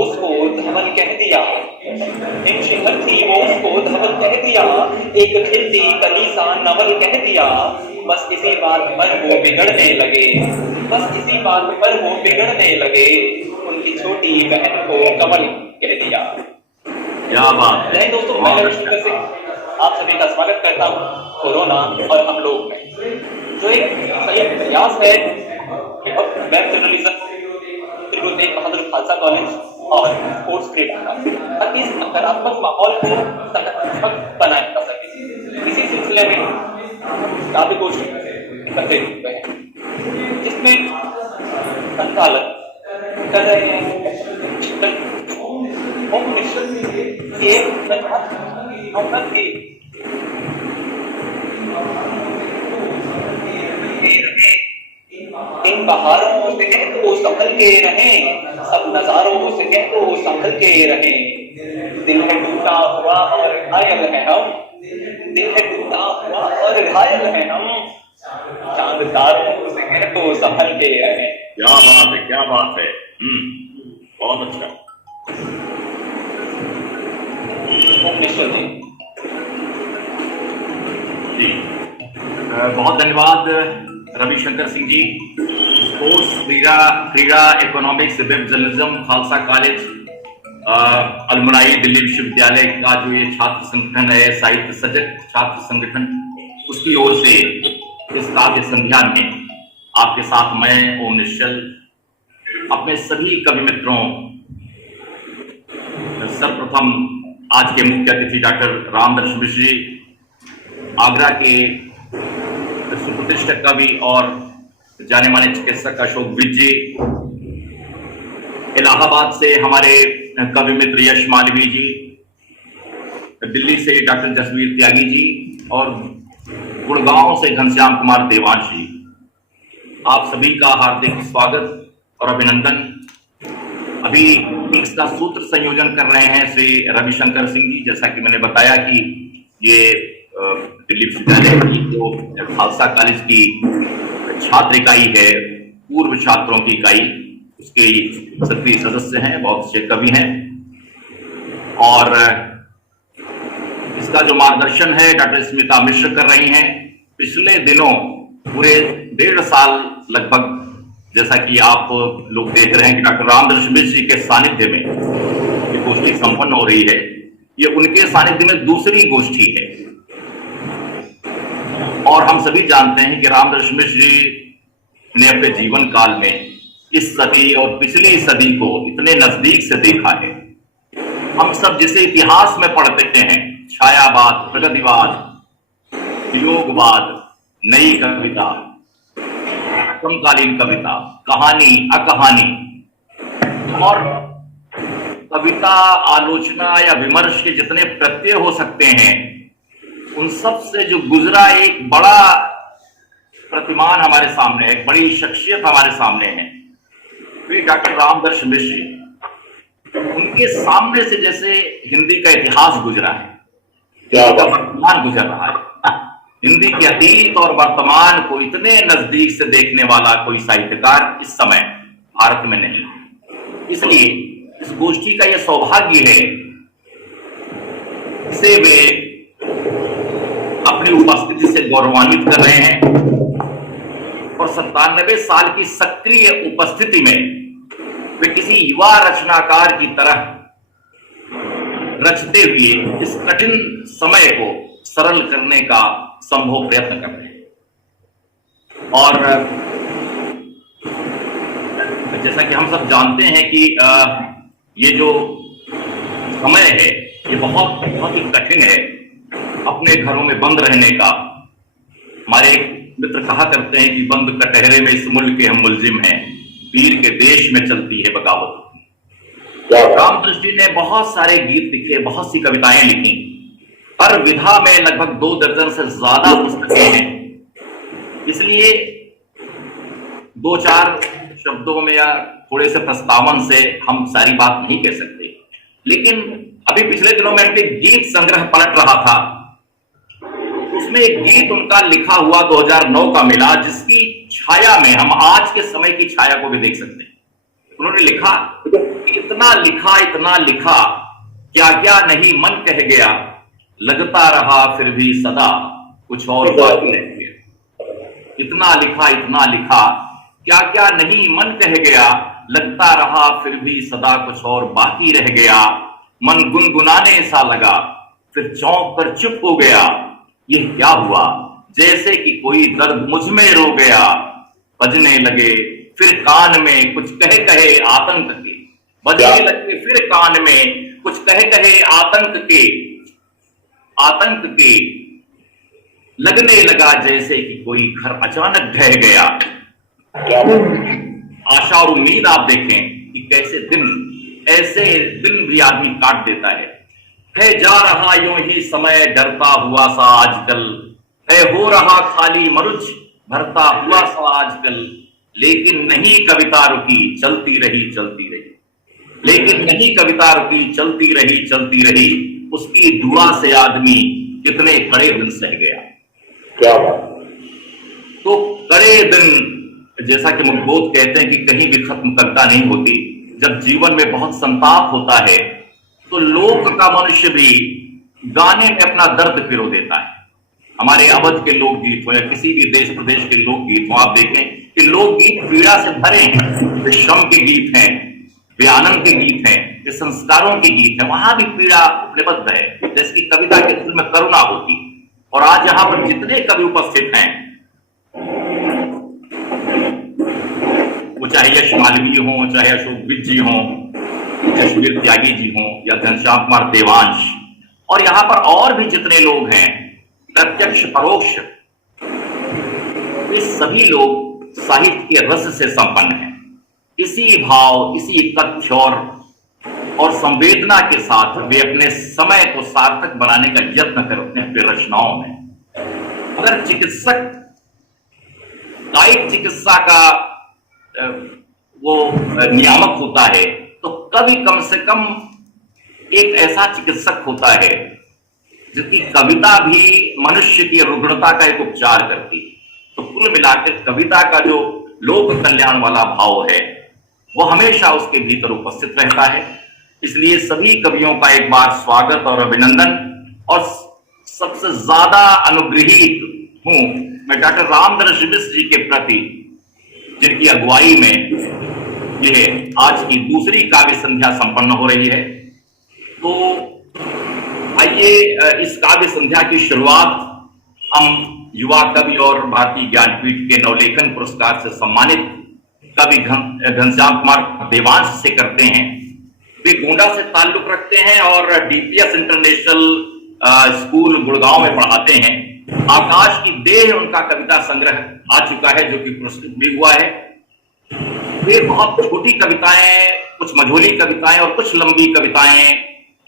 उसको धवल कह दिया, इन शिखर थी वो उसको धवल कह दिया, एक खिलती कली सा नवल कह दिया। बस इसी बात पर वो बिगड़ने लगे, बस इसी बात पर वो बिगड़ने लगे, उनकी छोटी बहन को कमल कह दिया। क्या बात है दोस्तों, मैं रविशंकर सिंह आप सभी का स्वागत करता हूँ कोरोना और हम लोग में, जो एक संयुक्त प्रयास है web journalism, Guru Tegh Bahadur Khalsa college और स्पोर्ट्स ग्रेड का, ताकि इस नकारात्मक माहौल को सकारात्मक बनाया जा सके। इसी सिलसिले में काव्य गोष्ठी एकत्रित हुए हैं, जिसमें संचालन कर रहे हैं इन बहारों से कह तो संभल के रहें, सब नजारों से कह तो संभल के रहें। दिल है टूटा हुआ और घायल है हम, दिल है टूटा हुआ और घायल है हम, चांद तारों से कह तो संभल के रहें। क्या बात है, क्या बात है। बहुत अच्छा। जी, बहुत धन्यवाद रविशंकर सिंह जी। स्पोर्ट्स क्रीड़ा economics web journalism Khalsa college alumni Delhi विश्वविद्यालय का जो ये छात्र संगठन है, साहित्य सजग छात्र संगठन, उसकी ओर से इस काव्य संध्या में आपके साथ मैं ओम निश्चल अपने सभी कवि मित्रों, सर्वप्रथम आज के मुख्य अतिथि डॉक्टर रामदर्श मिश्र जी, आगरा के सुप्रतिष्ठित कवि और जाने माने चिकित्सक अशोक विज जी, इलाहाबाद से हमारे कवि मित्र यश मालवीय जी, दिल्ली से डॉक्टर जसवीर त्यागी जी और गुड़गांव से घनश्याम कुमार देवांश जी, आप सभी का हार्दिक स्वागत और अभिनंदन। अभी इसका सूत्र संयोजन कर रहे हैं श्री रविशंकर सिंह जी। जैसा कि मैंने बताया कि ये दिल्ली विश्वविद्यालय की जो खालसा कॉलेज की छात्र इकाई है, पूर्व छात्रों की इकाई, उसके सक्रिय सदस्य हैं, बहुत से कवि हैं। और इसका जो मार्गदर्शन है डॉक्टर स्मिता मिश्र कर रही हैं। पिछले दिनों पूरे 1.5 साल लगभग, जैसा कि आप लोग देख रहे हैं कि डॉक्टर रामदर्श मिश्र जी के सानिध्य में ये गोष्ठी संपन्न हो रही है। ये उनके सानिध्य में दूसरी गोष्ठी है और हम सभी जानते हैं कि रामदर्श मिश्र जी ने अपने जीवन काल में इस सदी और पिछली सदी को इतने नजदीक से देखा है। हम सब जिसे इतिहास में पढ़ते हैं, छायावाद, प्रगतिवाद, योगवाद, नई कविता, समकालीन कविता, कहानी, अकहानी और कविता, आलोचना या विमर्श के जितने प्रत्यय हो सकते हैं, उन सब से जो गुजरा एक बड़ा प्रतिमान हमारे सामने है, एक बड़ी शख्सियत हमारे सामने है, वे डॉक्टर रामदर्श मिश्र। उनके सामने से जैसे हिंदी का इतिहास गुजरा है, हिंदी का वर्तमान गुजर रहा है। हिंदी के अतीत और वर्तमान को इतने नजदीक से देखने वाला कोई साहित्यकार इस समय भारत में नहीं। इसलिए इस गोष्ठी का यह सौभाग्य है से वे अपनी उपस्थिति से गौरवान्वित कर रहे हैं और 97 साल की सक्रिय उपस्थिति में वे किसी युवा रचनाकार की तरह रचते हुए इस कठिन समय को सरल करने का संभव प्रयत्न कर रहे हैं। और जैसा कि हम सब जानते हैं कि ये जो समय है ये बहुत ही कठिन है अपने घरों में बंद रहने का। हमारे मित्र कहा करते हैं कि बंद कटहरे में इस मुल्क के हम मुलजिम हैं, पीर के देश में चलती है बगावत। रामदर्श जी ने बहुत सारे गीत लिखे, बहुत सी कविताएं लिखी, हर विधा में लगभग 2 दर्जन से ज्यादा पुस्तकें हैं। इसलिए 2-4 शब्दों में या थोड़े से प्रस्तावन से हम सारी बात नहीं कह सकते। लेकिन अभी पिछले दिनों में उनके गीत संग्रह पलट रहा था, उसमें एक गीत उनका लिखा हुआ 2009 का मिला, जिसकी छाया में हम आज के समय की छाया को भी देख सकते हैं। उन्होंने लिखा कि इतना लिखा क्या क्या नहीं मन कह गया, लगता रहा फिर भी सदा कुछ और बाकी रह गया। इतना लिखा क्या क्या नहीं मन कह गया, लगता रहा फिर भी सदा कुछ और बाकी रह गया। मन गुनगुनाने सा लगा फिर चौंक कर चुप हो गया, ये क्या हुआ जैसे कि कोई दर्द मुझ में रो गया। बजने लगे फिर कान में कुछ कहे कहे आतंक के, बजने लगे फिर कान में कुछ कहे कहे आतंक के, लगने लगा जैसे कि कोई घर अचानक ढह गया। आशा और उम्मीद आप देखें कि कैसे ऐसे दिन भी आदमी काट देता है जा रहा यूं ही समय डरता हुआ सा आजकल, है हो रहा खाली मरुच भरता हुआ सा आजकल। लेकिन नहीं कविता रुकी चलती रही, लेकिन नहीं कविता रुकी चलती रही। उसकी दुआ से आदमी कितने कड़े दिन सह गया। क्या बात। तो कड़े दिन, जैसा कि मुल्कोत कहते हैं कि कहीं भी खत्म कविता नहीं होती। जब जीवन में बहुत संताप होता है तो लोक का मनुष्य भी गाने में अपना दर्द पिरो देता है। हमारे अवध के लोकगीत हो या किसी भी देश प्रदेश के लोकगीत हो, आप देखें कि लोकगीत पीड़ा से भरे हैं। वे श्रम के गीत हैं, वे आनंद के गीत हैं, वे संस्कारों के गीत हैं। वहां भी पीड़ा उपलब्ध है, जैसे कि कविता के दिल में करुणा होती। और आज यहाँ पर जितने कवि उपस्थित हैं, वो चाहे यश मालवीय हो, चाहे अशोक विद जी हो, जशवीर त्यागी जी हो या घनश्याम कुमार देवांश, और यहाँ पर और भी जितने लोग हैं प्रत्यक्ष परोक्ष, ये सभी लोग साहित्य के रस से संपन्न हैं। इसी भाव, इसी तथ्य और संवेदना के साथ वे अपने समय को सार्थक बनाने का यत्न करते हैं अपनी रचनाओं में। अगर चिकित्सक कायिक चिकित्सा का वो नियामक होता है तो कवि कम से कम एक ऐसा चिकित्सक होता है जिसकी कविता भी मनुष्य की रुग्णता का एक उपचार करती है। तो कुल मिलाकर कविता का जो लोक कल्याण वाला भाव है वो हमेशा उसके भीतर उपस्थित रहता है। इसलिए सभी कवियों का एक बार स्वागत और अभिनंदन। और सबसे ज्यादा अनुग्रहित हूं मैं डॉक्टर रामदरस मिश्र जी के प्रति, जिनकी अगुवाई में यह आज की दूसरी काव्य संध्या संपन्न हो रही है। तो आइए इस काव्य संध्या की शुरुआत हम युवा कवि और भारतीय ज्ञानपीठ के नवलेखन पुरस्कार से सम्मानित कवि घनश्याम कुमार देवांश से करते हैं। वे गोंडा से ताल्लुक रखते हैं और डीपीएस इंटरनेशनल स्कूल गुड़गांव में पढ़ाते हैं। आकाश की देह उनका कविता संग्रह आ चुका है जो कि पुरस्कृत भी हुआ है। वे बहुत छोटी कविताएं, कुछ मझोली कविताएं और कुछ लंबी कविताएं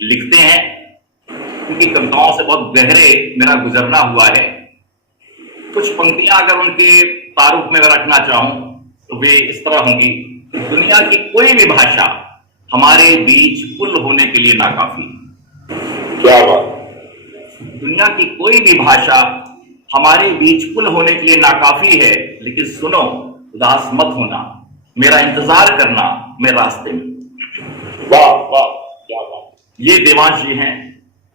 लिखते हैं। उनकी कविताओं से बहुत गहरे मेरा गुजरना हुआ है। कुछ पंक्तियां अगर उनके तारुफ में रखना चाहूं तो वे इस तरह होंगी। दुनिया की कोई भी भाषा हमारे बीच पुल होने के लिए नाकाफी। क्या बात। दुनिया की कोई भी भाषा हमारे बीच पुल होने के लिए नाकाफी है, लेकिन सुनो उदास मत होना, मेरा इंतजार करना, मैं रास्ते में। वाह वाह क्या बात। ये देवांश जी हैं।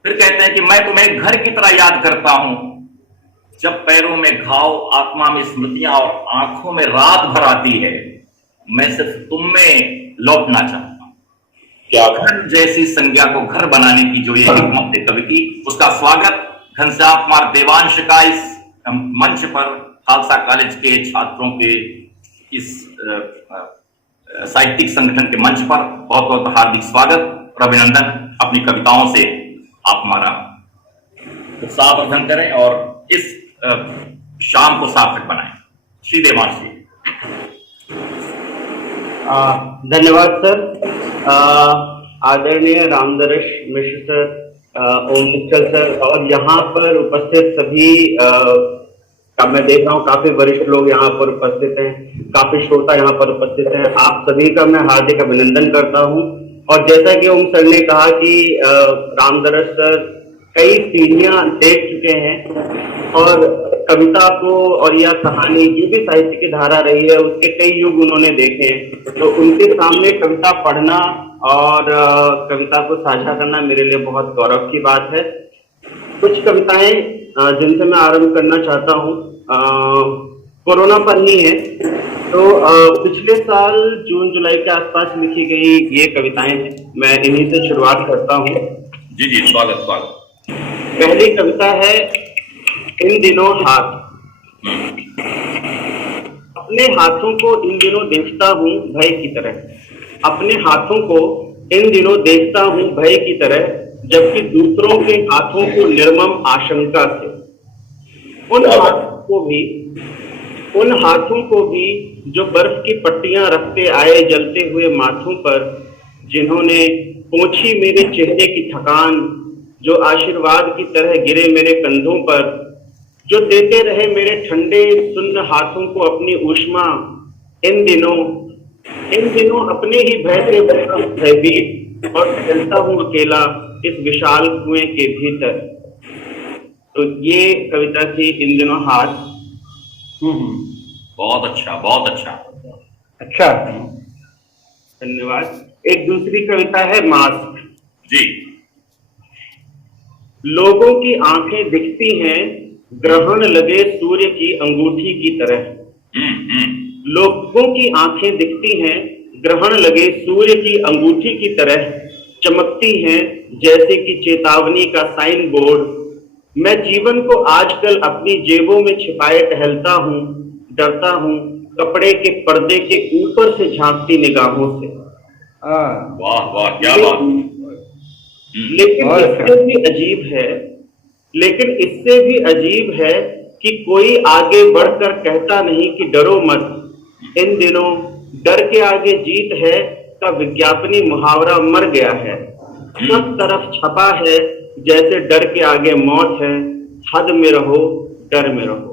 फिर कहते हैं कि मैं तुम्हें घर की तरह याद करता हूं, जब पैरों में घाव, आत्मा में स्मृतियां और आंखों में रात भर आती है, मैं सिर्फ तुम में लौटना चाहता हूं। क्या घर जैसी संज्ञा को घर बनाने की जो ये हिम्मत है कवि की, उसका स्वागत घनश्याम कुमार देवांश का इस मंच पर खालसा कॉलेज के छात्रों के इस साहित्यिक संगठन के मंच पर बहुत बहुत हार्दिक स्वागत और अभिनंदन। अपनी कविताओं से आप हमारा उत्साहवर्धन करें और इस शाम को सार्थक बनाएं। श्री देवांश जी। धन्यवाद सर। आदरणीय रामदरस मिश्र सर, ओम मुक्चल सर और यहाँ पर उपस्थित सभी मैं देख रहा हूँ काफी वरिष्ठ लोग यहाँ पर उपस्थित हैं, काफी श्रोता यहाँ पर उपस्थित हैं। आप सभी का मैं हार्दिक अभिनंदन करता हूँ। और जैसा कि ओम सर ने कहा कि रामदरस सर कई पीढ़ियां देख चुके हैं और कविता को और यह कहानी जो भी साहित्य की धारा रही है उसके कई युग उन्होंने देखे हैं। तो उनके सामने कविता पढ़ना और कविता को साझा करना मेरे लिए बहुत गौरव की बात है। कुछ कविताएं जिनसे मैं आरंभ करना चाहता हूँ कोरोना पर ही है। तो पिछले साल जून जुलाई के आसपास लिखी गई ये कविताएं हैं, मैं इन्हीं से शुरुआत करता हूँ। जी जी, स्वागत स्वागत। पहली कविता है इन दिनों हाथ। अपने हाथों को इन दिनों देखता हूँ भय की तरह, अपने हाथों को इन दिनों देखता हूँ भय की तरह, जबकि दूसरों के हाथों को निर्मम आशंका से। उन हाथों को भी जो बर्फ की पट्टियां रखते आए जलते हुए माथों पर, जिन्होंने पोंछी मेरे चेहरे की थकान, जो आशीर्वाद की तरह गिरे मेरे कंधों पर, जो देते रहे मेरे ठंडे सुन्न हाथों को अपनी ऊष्मा। इन दिनों अपने ही भय से भयभीत और टहलता हूँ अकेला इस विशाल कुएं के भीतर। तो ये कविता थी इन दिनों हाथ। बहुत अच्छा, बहुत अच्छा। अच्छा, धन्यवाद। एक दूसरी कविता है मास्क। जी। लोगों की आंखें दिखती हैं ग्रहण लगे सूर्य की अंगूठी की तरह। लोगों की आंखें दिखती हैं ग्रहण लगे सूर्य की अंगूठी की तरह, चमकती हैं जैसे कि चेतावनी का साइन बोर्ड। मैं जीवन को आजकल अपनी जेबों में छिपाए टहलता हूँ, डरता हूँ कपड़े के पर्दे के ऊपर से झांकती निगाहों से। वाह वाह, क्या बात। लेकिन इससे भी अजीब है कि कोई आगे बढ़कर कहता नहीं कि डरो मत। इन दिनों डर के आगे जीत है का विज्ञापनी मुहावरा मर गया है। सब तरफ छपा है जैसे डर के आगे मौत है। हद में रहो, डर में रहो।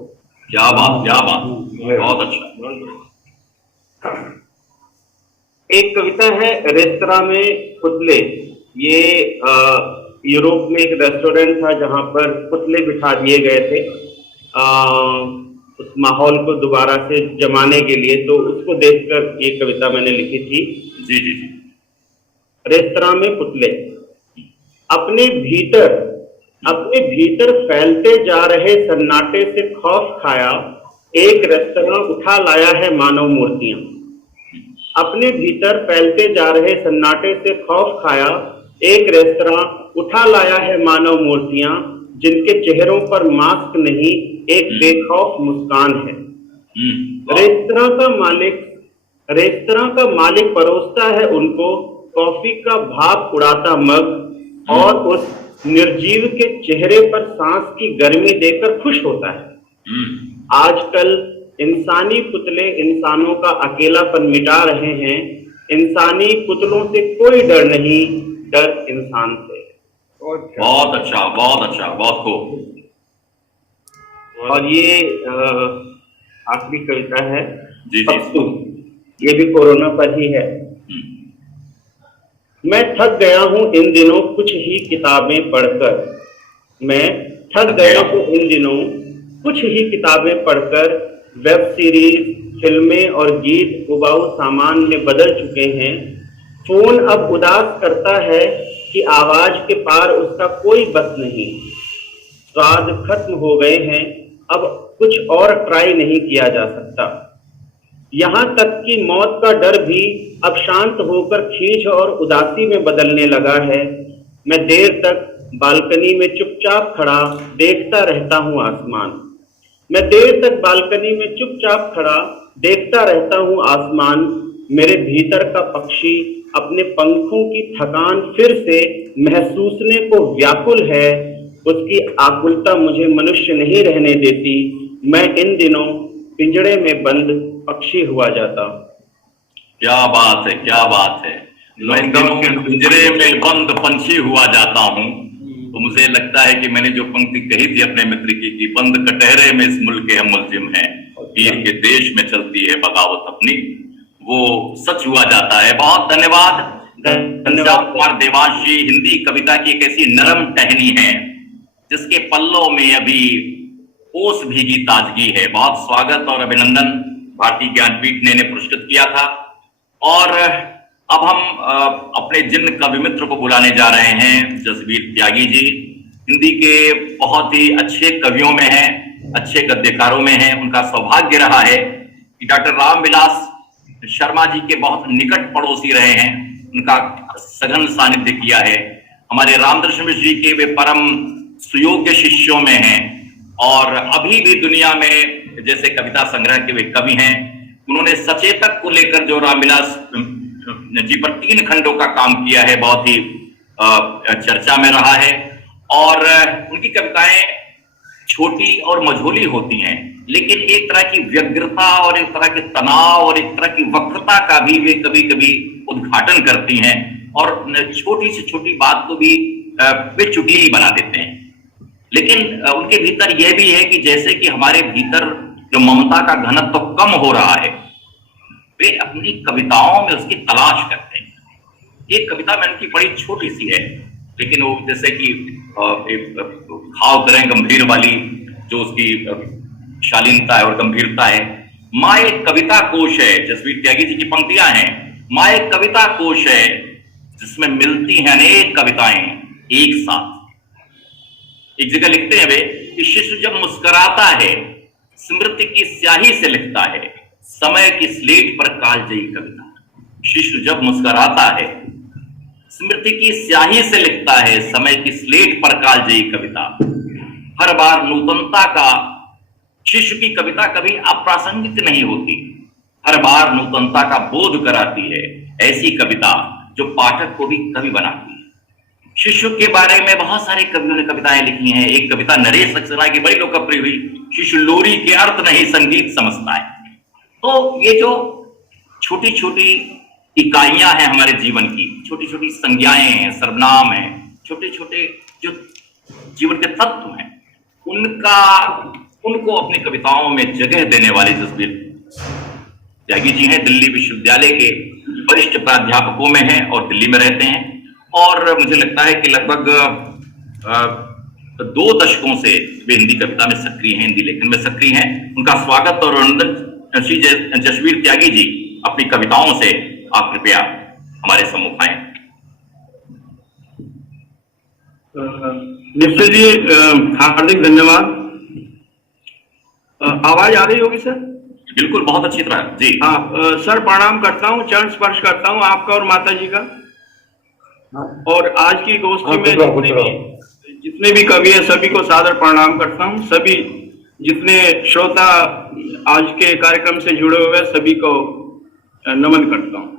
क्या बात, क्या बात, बहुत अच्छा। एक कविता है रेस्तरां में पुतले। ये यूरोप में एक रेस्टोरेंट था जहां पर पुतले बिठा दिए गए थे उस माहौल को दोबारा से जमाने के लिए। तो उसको देखकर ये कविता मैंने लिखी थी। जी जी जी। रेस्तरां में पुतले। अपने भीतर फैलते जा रहे सन्नाटे से खौफ खाया एक रेस्तरां उठा लाया है मानव मूर्तियां। अपने भीतर फैलते जा रहे सन्नाटे से खौफ खाया एक रेस्तरां उठा लाया है मानव मूर्तियां, जिनके चेहरों पर मास्क नहीं एक बेखौफ मुस्कान है। रेस्तरां का मालिक परोसता है उनको कॉफी का भाप उड़ाता मग और उस निर्जीव के चेहरे पर सांस की गर्मी देकर खुश होता है। आजकल इंसानी पुतले इंसानों का अकेलापन मिटा रहे हैं। इंसानी पुतलों से कोई डर नहीं, डर इंसान से। बहुत अच्छा, बहुत अच्छा, बहुत खूब। और ये आखिरी कविता है जी पप्पू। ये भी कोरोना पर ही है। मैं थक गया हूँ इन दिनों कुछ ही किताबें पढ़कर। मैं थक गया हूँ इन दिनों कुछ ही किताबें पढ़कर। वेब सीरीज, फिल्में और गीत उबाऊ सामान में बदल चुके हैं। फोन अब उदास करता है कि आवाज के पार उसका कोई बस नहीं। स्वाद खत्म हो गए हैं, अब कुछ और ट्राई नहीं किया जा सकता। यहाँ तक कि मौत का डर भी अब शांत होकर खींच और उदासी में बदलने लगा है। मैं देर तक बालकनी में चुपचाप खड़ा देखता रहता हूँ आसमान। मैं देर तक बालकनी में चुपचाप खड़ा देखता रहता हूँ आसमान। मेरे भीतर का पक्षी अपने पंखों की थकान फिर से महसूसने को व्याकुल है। उसकी आकुलता मुझे मनुष्य नहीं रहने देती। मैं इन दिनों पिंजड़े में बंद पक्षी हुआ जाता। क्या बात है, क्या बात है। मैं इन दिनों पिंजरे में बंद पंछी हुआ जाता हूँ। तो मुझे लगता है कि मैंने जो पंक्ति कही थी अपने मित्र की कि बंद कटहरे में इस मुल्क के हम मुलजिम हैं, पीर के देश में चलती है बगावत अपनी, वो सच हुआ जाता है। बहुत धन्यवाद। धन्यवाद कुमार देवांशी। हिंदी कविता की एक ऐसी नरम टहनी है जिसके पल्लों में अभी ओस भीगी ताजगी है। बहुत स्वागत और अभिनंदन। भारतीय ज्ञानपीठ ने इन्हें पुरस्कृत किया था और अब हम अपने जिन कवि मित्र को बुलाने जा रहे हैं, जसबीर त्यागी जी हिंदी के बहुत ही अच्छे कवियों में हैं, अच्छे गद्यकारों में हैं। उनका सौभाग्य रहा है कि डॉक्टर रामविलास शर्मा जी के बहुत निकट पड़ोसी रहे हैं, उनका सघन सानिध्य किया है। हमारे रामदर्शन मिश्र जी के वे परम सुयोग्य शिष्यों में हैं और अभी भी दुनिया में जैसे कविता संग्रह के वे कवि हैं। उन्होंने सचेतक को लेकर जो रामविलास जी पर 3 खंडों का काम किया है, बहुत ही चर्चा में रहा है। और उनकी कविताएं छोटी और मझोली होती हैं, लेकिन एक तरह की व्यग्रता और एक तरह के तनाव और एक तरह की वक्रता का भी वे कभी कभी उद्घाटन करती हैं और छोटी से छोटी बात को भी वे चुटकी बना देते हैं। लेकिन उनके भीतर यह भी है कि जैसे कि हमारे भीतर जो ममता का घनत्व तो कम हो रहा है, वे अपनी कविताओं में उसकी तलाश करते हैं। एक कविता में उनकी बड़ी छोटी सी है, लेकिन वो जैसे कि घाव करें गंभीर वाली जो उसकी शालीनता है और गंभीरता है। माँ एक कविता कोश है, जसबीर त्यागी जी की पंक्तियां हैं। माँ एक कविता कोश है जिसमें मिलती हैं अनेक कविताएं एक साथ। एक जगह लिखते हैं वे कि शिशु जब मुस्कुराता है स्मृति की स्याही से लिखता है, समय की स्लेट पर कालजयी कविता। शिशु जब मुस्कुराता है स्मृति की स्याही से लिखता है, समय की स्लेट पर कालजयी कविता। हर बार नूतनता का शिशु की कविता कभी अप्रासंगिक नहीं होती, हर बार नूतनता का बोध कराती है ऐसी कविता जो पाठक को भी कवि बनाती है। शिशु के बारे में बहुत सारे कवियों ने कविताएं लिखी हैं। एक कविता नरेश सक्सेना की बड़ी लोकप्रिय हुई, शिशु लोरी के अर्थ नहीं संगीत समझता है। तो ये जो छोटी छोटी इकाइयां हैं हमारे जीवन की, छोटी छोटी संज्ञाएं हैं, सर्वनाम हैं, छोटे छोटे जो जीवन के तत्व हैं, उनको अपनी कविताओं में जगह देने वाले जसबीर त्यागी जी हैं। दिल्ली विश्वविद्यालय के वरिष्ठ प्राध्यापकों में हैं और दिल्ली में रहते हैं और मुझे लगता है कि लगभग 2 दशकों से वे हिंदी कविता में सक्रिय हैं, हिंदी लेखन में सक्रिय हैं। उनका स्वागत और अभिनंदन। श्री जसबीर त्यागी जी, अपनी कविताओं से आप कृपया हमारे सम्मुख आए। मिश्र जी हार्दिक धन्यवाद। आवाज आ रही होगी सर? बिल्कुल, बहुत अच्छी तरह जी। हाँ सर, प्रणाम करता हूँ, चरण स्पर्श करता हूँ आपका और माता जी का। और आज की गोष्ठी में जितने भी कवि हैं सभी को सादर प्रणाम करता हूँ। सभी जितने श्रोता आज के कार्यक्रम से जुड़े हुए हैं सभी को नमन करता हूँ।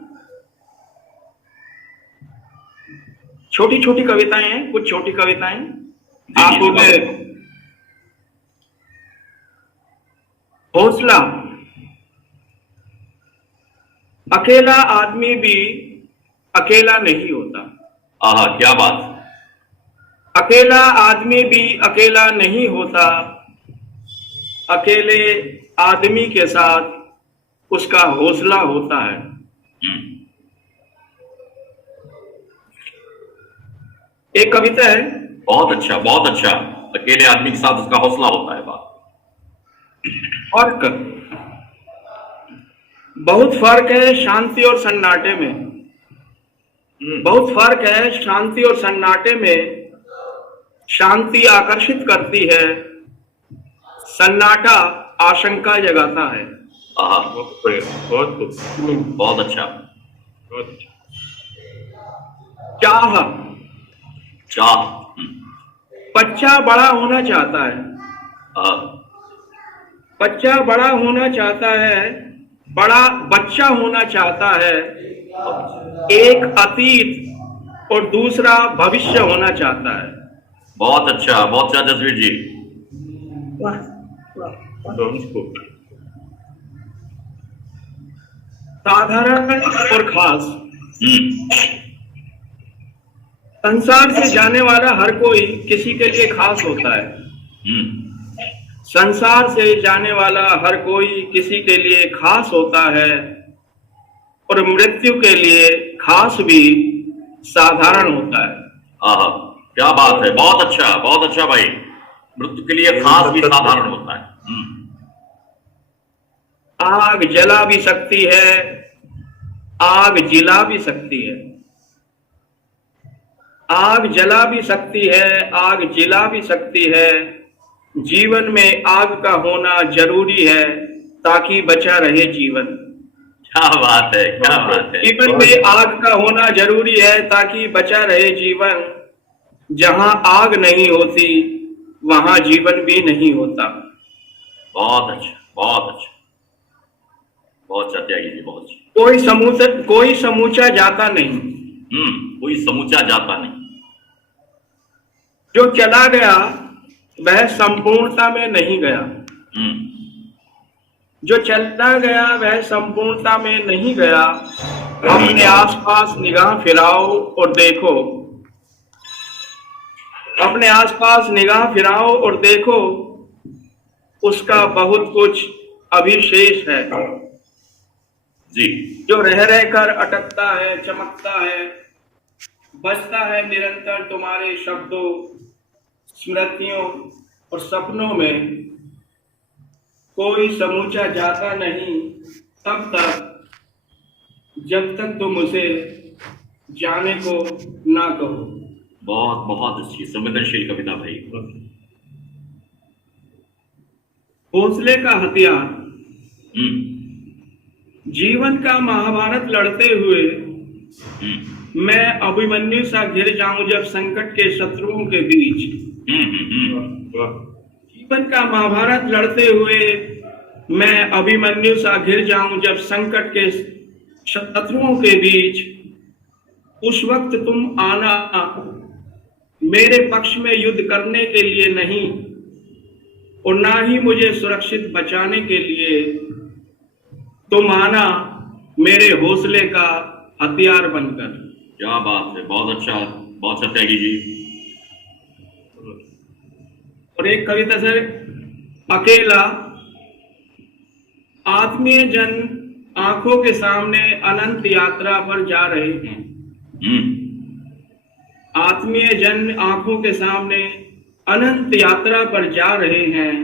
छोटी छोटी कविताएं हैं, कुछ छोटी कविताएं आप उन्हें हौसला। अकेला आदमी भी अकेला नहीं होता। आहा, क्या बात। अकेला आदमी भी अकेला नहीं होता, अकेले आदमी के साथ उसका हौसला होता है। एक कविता है। बहुत अच्छा, बहुत अच्छा। अकेले आदमी के साथ उसका हौसला होता है। बात फर्क, बहुत फर्क है शांति और सन्नाटे में। बहुत फर्क है शांति और सन्नाटे में। शांति आकर्षित करती है, सन्नाटा आशंका जगाता है। बहुत अच्छा। चाह, चाह। बच्चा बड़ा होना चाहता है। बच्चा बड़ा होना चाहता है, बड़ा बच्चा होना चाहता है। एक अतीत और दूसरा भविष्य होना चाहता है। बहुत अच्छा, बहुत अच्छा जसबीर जी। साधारण और खास। संसार से जाने वाला हर कोई किसी के लिए खास होता है। संसार से जाने वाला हर कोई किसी के लिए खास होता है और मृत्यु के लिए खास भी साधारण होता है। आहा, क्या बात है। बहुत अच्छा भाई। मृत्यु के लिए खास भी साधारण होता है। आग जला भी सकती है, आग जिला भी सकती है, आग जला भी सकती है, आग जिला भी सकती है। जीवन में आग का होना जरूरी है ताकि बचा रहे जीवन। क्या बात है, क्या बात है। जीवन में आग का होना जरूरी है ताकि बचा रहे जीवन। जहां आग नहीं होती वहां जीवन भी नहीं होता। बहुत अच्छा, बहुत अच्छा, बहुत अच्छा त्यागी जी, बहुत अच्छा। कोई समूचा जाता नहीं, कोई समूचा जाता नहीं। जो चला गया वह संपूर्णता में नहीं गया। जो चलता गया वह संपूर्णता में नहीं गया। अपने आसपास निगाह फिराओ और देखो, अपने आसपास निगाह फिराओ और देखो, उसका बहुत कुछ अभी शेष है जी। जो रह रहकर अटकता है, चमकता है, बजता है निरंतर तुम्हारे शब्दों, स्मृतियों और सपनों में। कोई समूचा जाता नहीं तब तक जब तक तुम उसे जाने को ना कहो। बहुत बहुत अच्छी संवेदनशील कविता भाई। हौसले का हथियार। जीवन का महाभारत लड़ते हुए मैं अभिमन्यु सा घिर जाऊं जब संकट के शत्रुओं के बीच। जीवन का महाभारत लड़ते हुए मैं अभिमन्यु सा घिर जाऊं जब संकट के शत्रुओं के बीच। उस वक्त तुम आना मेरे पक्ष में युद्ध करने के लिए नहीं और ना ही मुझे सुरक्षित बचाने के लिए। तुम आना मेरे हौसले का हथियार बनकर। क्या बात है, बहुत अच्छा, बहुत अच्छा त्यागी जी। और एक कविता सर, अकेला। आत्मीय जन आंखों के सामने अनंत यात्रा पर जा रहे हैं। आत्मीय जन आंखों के सामने अनंत यात्रा पर जा रहे हैं,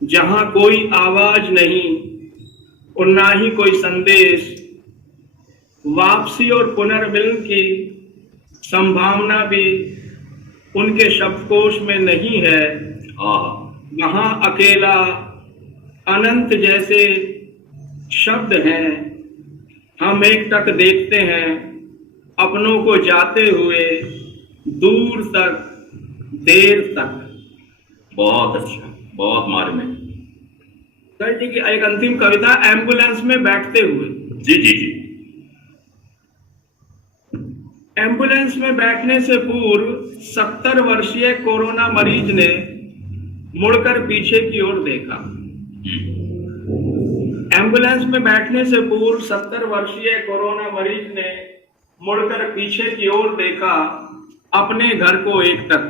जहां कोई आवाज नहीं और ना ही कोई संदेश। वापसी और पुनर्मिलन की संभावना भी उनके शब्दकोश में नहीं है। वहां अकेला अनंत जैसे शब्द हैं। हम एकटक देखते हैं अपनों को जाते हुए दूर तक, देर तक। बहुत अच्छा, बहुत मार्मिक। सर जी की एक अंतिम कविता, एम्बुलेंस में बैठते हुए। जी जी जी। एम्बुलेंस में बैठने से पूर्व 70 वर्षीय कोरोना मरीज ने मुड़कर पीछे की ओर देखा। एम्बुलेंस में बैठने से पूर्व 70 वर्षीय कोरोना मरीज ने मुड़कर पीछे की ओर देखा, अपने घर को एकटक,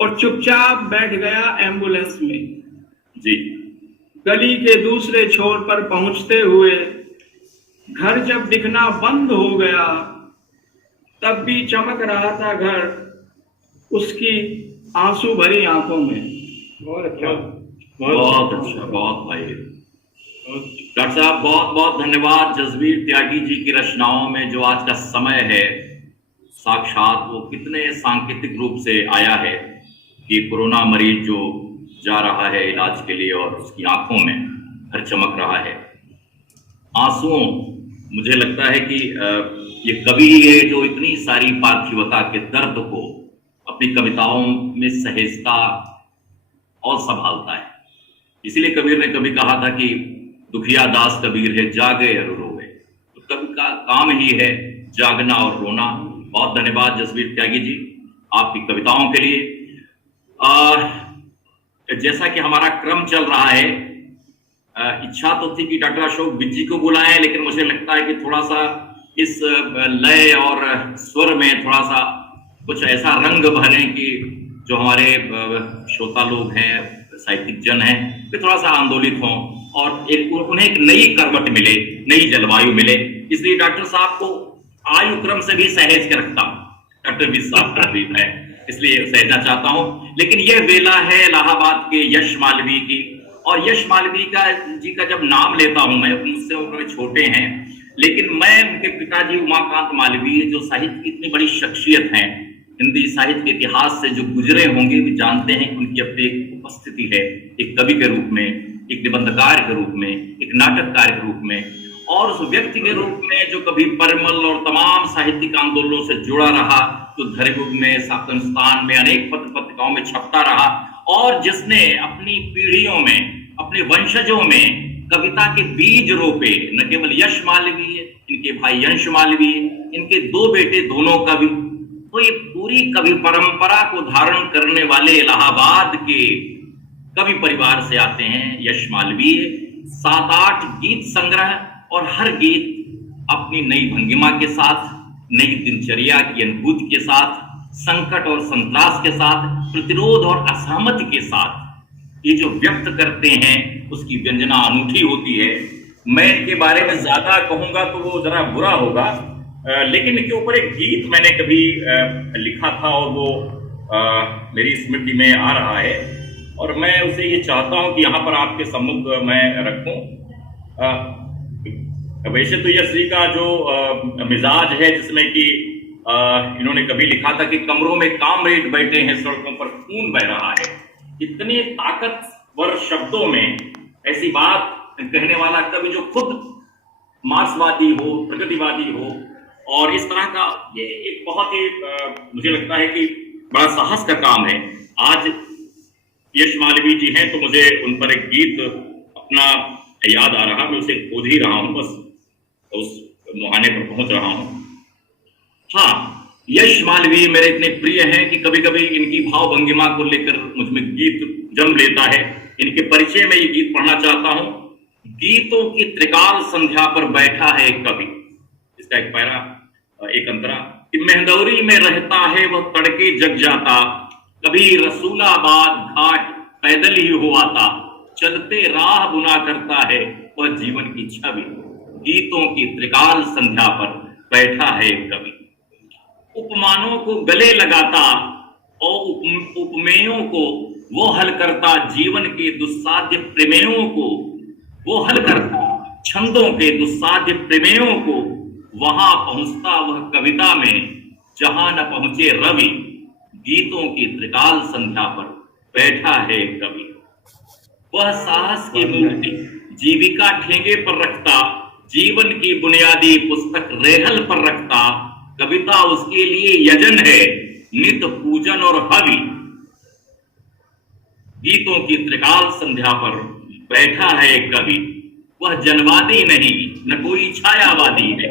और चुपचाप बैठ गया एम्बुलेंस में। जी। गली के दूसरे छोर पर पहुंचते हुए घर जब दिखना बंद हो गया, तब भी चमक रहा था घर उसकी आंसू भरी आंखों में। बहुत अच्छा, बहुत भाई। डॉक्टर साहब बहुत बहुत धन्यवाद। जसबीर त्यागी जी की रचनाओं में जो आज का समय है, साक्षात वो कितने सांकेतिक रूप से आया है कि कोरोना मरीज जो जा रहा है इलाज के लिए और उसकी आंखों में घर चमक रहा है। आंसुओं, मुझे लगता है कि ये कवि है जो इतनी सारी पार्थिवता के दर्द को अपनी कविताओं में सहेजता और संभालता है। इसीलिए कबीर ने कभी कहा था कि दुखिया दास कबीर है, जागे और रोवे। तो कवि का काम ही है जागना और रोना। बहुत धन्यवाद जसबीर त्यागी जी आपकी कविताओं के लिए। जैसा कि हमारा क्रम चल रहा है, इच्छा तो थी कि डॉक्टर अशोक विज को बुलाएं, लेकिन मुझे लगता है कि थोड़ा सा इस लय और स्वर में थोड़ा सा कुछ ऐसा रंग भरें कि जो हमारे श्रोता लोग हैं, साहित्यिक जन हैं, वे थोड़ा सा आंदोलित हों और उन्हें एक नई करवट मिले, नई जलवायु मिले। इसलिए डॉक्टर साहब को आयु क्रम से भी सहेज के रखता हूँ। डॉक्टर विज साहब तकलीफ है, इसलिए सहेजना चाहता हूँ। लेकिन यह वेला है इलाहाबाद के यश मालवी की, और यश मालवीय जी का जब नाम लेता हूं मैं, मुझसे उम्र में छोटे हैं, लेकिन मैं उनके पिताजी उमाकांत मालवीय जो साहित्य की इतनी बड़ी शख्सियत हैं, हिंदी साहित्य के इतिहास से जो गुजरे होंगे भी जानते हैं कि उनकी अपनी एक उपस्थिति है, एक कवि के रूप में, एक निबंधकार के रूप में, एक नाटककार के रूप में, और उस व्यक्ति के रूप में जो कभी परिमल और तमाम साहित्यिक आंदोलनों से जुड़ा रहा, जो धर्मयुग में, सातनस्थान में, अनेक पत्र पत्रिकाओं में छपता रहा, और जिसने अपनी पीढ़ियों में, अपने वंशजों में कविता के बीज रोपे। न केवल यश मालवीय, इनके भाई अंश मालवीय, इनके 2 बेटे दोनों कवि। तो ये पूरी कवि परंपरा को धारण करने वाले इलाहाबाद के कवि परिवार से आते हैं यश मालवीय। 7-8 गीत संग्रह, और हर गीत अपनी नई भंगिमा के साथ, नई दिनचर्या की अनुभूति के साथ, संकट और संतरास के साथ, प्रतिरोध और असहमति के साथ ये जो व्यक्त करते हैं उसकी व्यंजना अनूठी होती है। मैं इनके बारे में ज्यादा कहूंगा तो वो जरा बुरा होगा, लेकिन इनके ऊपर एक गीत मैंने कभी लिखा था और वो मेरी स्मृति में आ रहा है, और मैं उसे ये चाहता हूं कि यहाँ पर आपके सम्मुख मैं रखूं। वैसे तो यश जी का जो मिजाज है, जिसमें कि इन्होंने कभी लिखा था कि कमरों में कामरेड बैठे हैं, सड़कों पर खून बह रहा है। इतने ताकतवर शब्दों में ऐसी बात कहने वाला कवि जो खुद मार्क्सवादी हो, प्रगतिवादी हो, और इस तरह का, ये एक बहुत ही मुझे लगता है कि बड़ा साहस का काम है। आज यश मालवीय जी हैं तो मुझे उन पर एक गीत अपना याद आ रहा, मैं उसे खोज ही रहा हूं, बस उस मुहाने पर पहुंच रहा हूं। हाँ, यश मालवीय मेरे इतने प्रिय हैं कि कभी कभी इनकी भाव भंगिमा को लेकर मुझ में गीत जन्म लेता है। इनके परिचय में ये गीत पढ़ना चाहता हूं। गीतों की त्रिकाल संध्या पर बैठा है एक कवि, इसका एक पैरा, एक अंतरा, कि मेहदौरी में रहता है वह तड़के जग जाता, कभी रसूलाबाद घाट पैदल ही हो आता, चलते राह बुना करता है वह जीवन की छवि। गीतों की त्रिकाल संध्या पर बैठा है एक कवि, उपमानों को गले लगाता और उपमेयों को वो हल करता, जीवन के दुस्साध्य प्रमेयों को वो हल करता, छंदों के दुस्साध्य प्रमेयों को वहां पहुंचता वह कविता में जहां न पहुंचे रवि। गीतों की त्रिकाल संध्या पर बैठा है कवि, वह साहस की मूर्ति जीविका ठेंगे पर रखता, जीवन की बुनियादी पुस्तक रेहल पर रखता, कविता उसके लिए यजन है, नित पूजन और हवि। गीतों की त्रिकाल संध्या पर बैठा है कवि, वह जनवादी नहीं न कोई छायावादी है,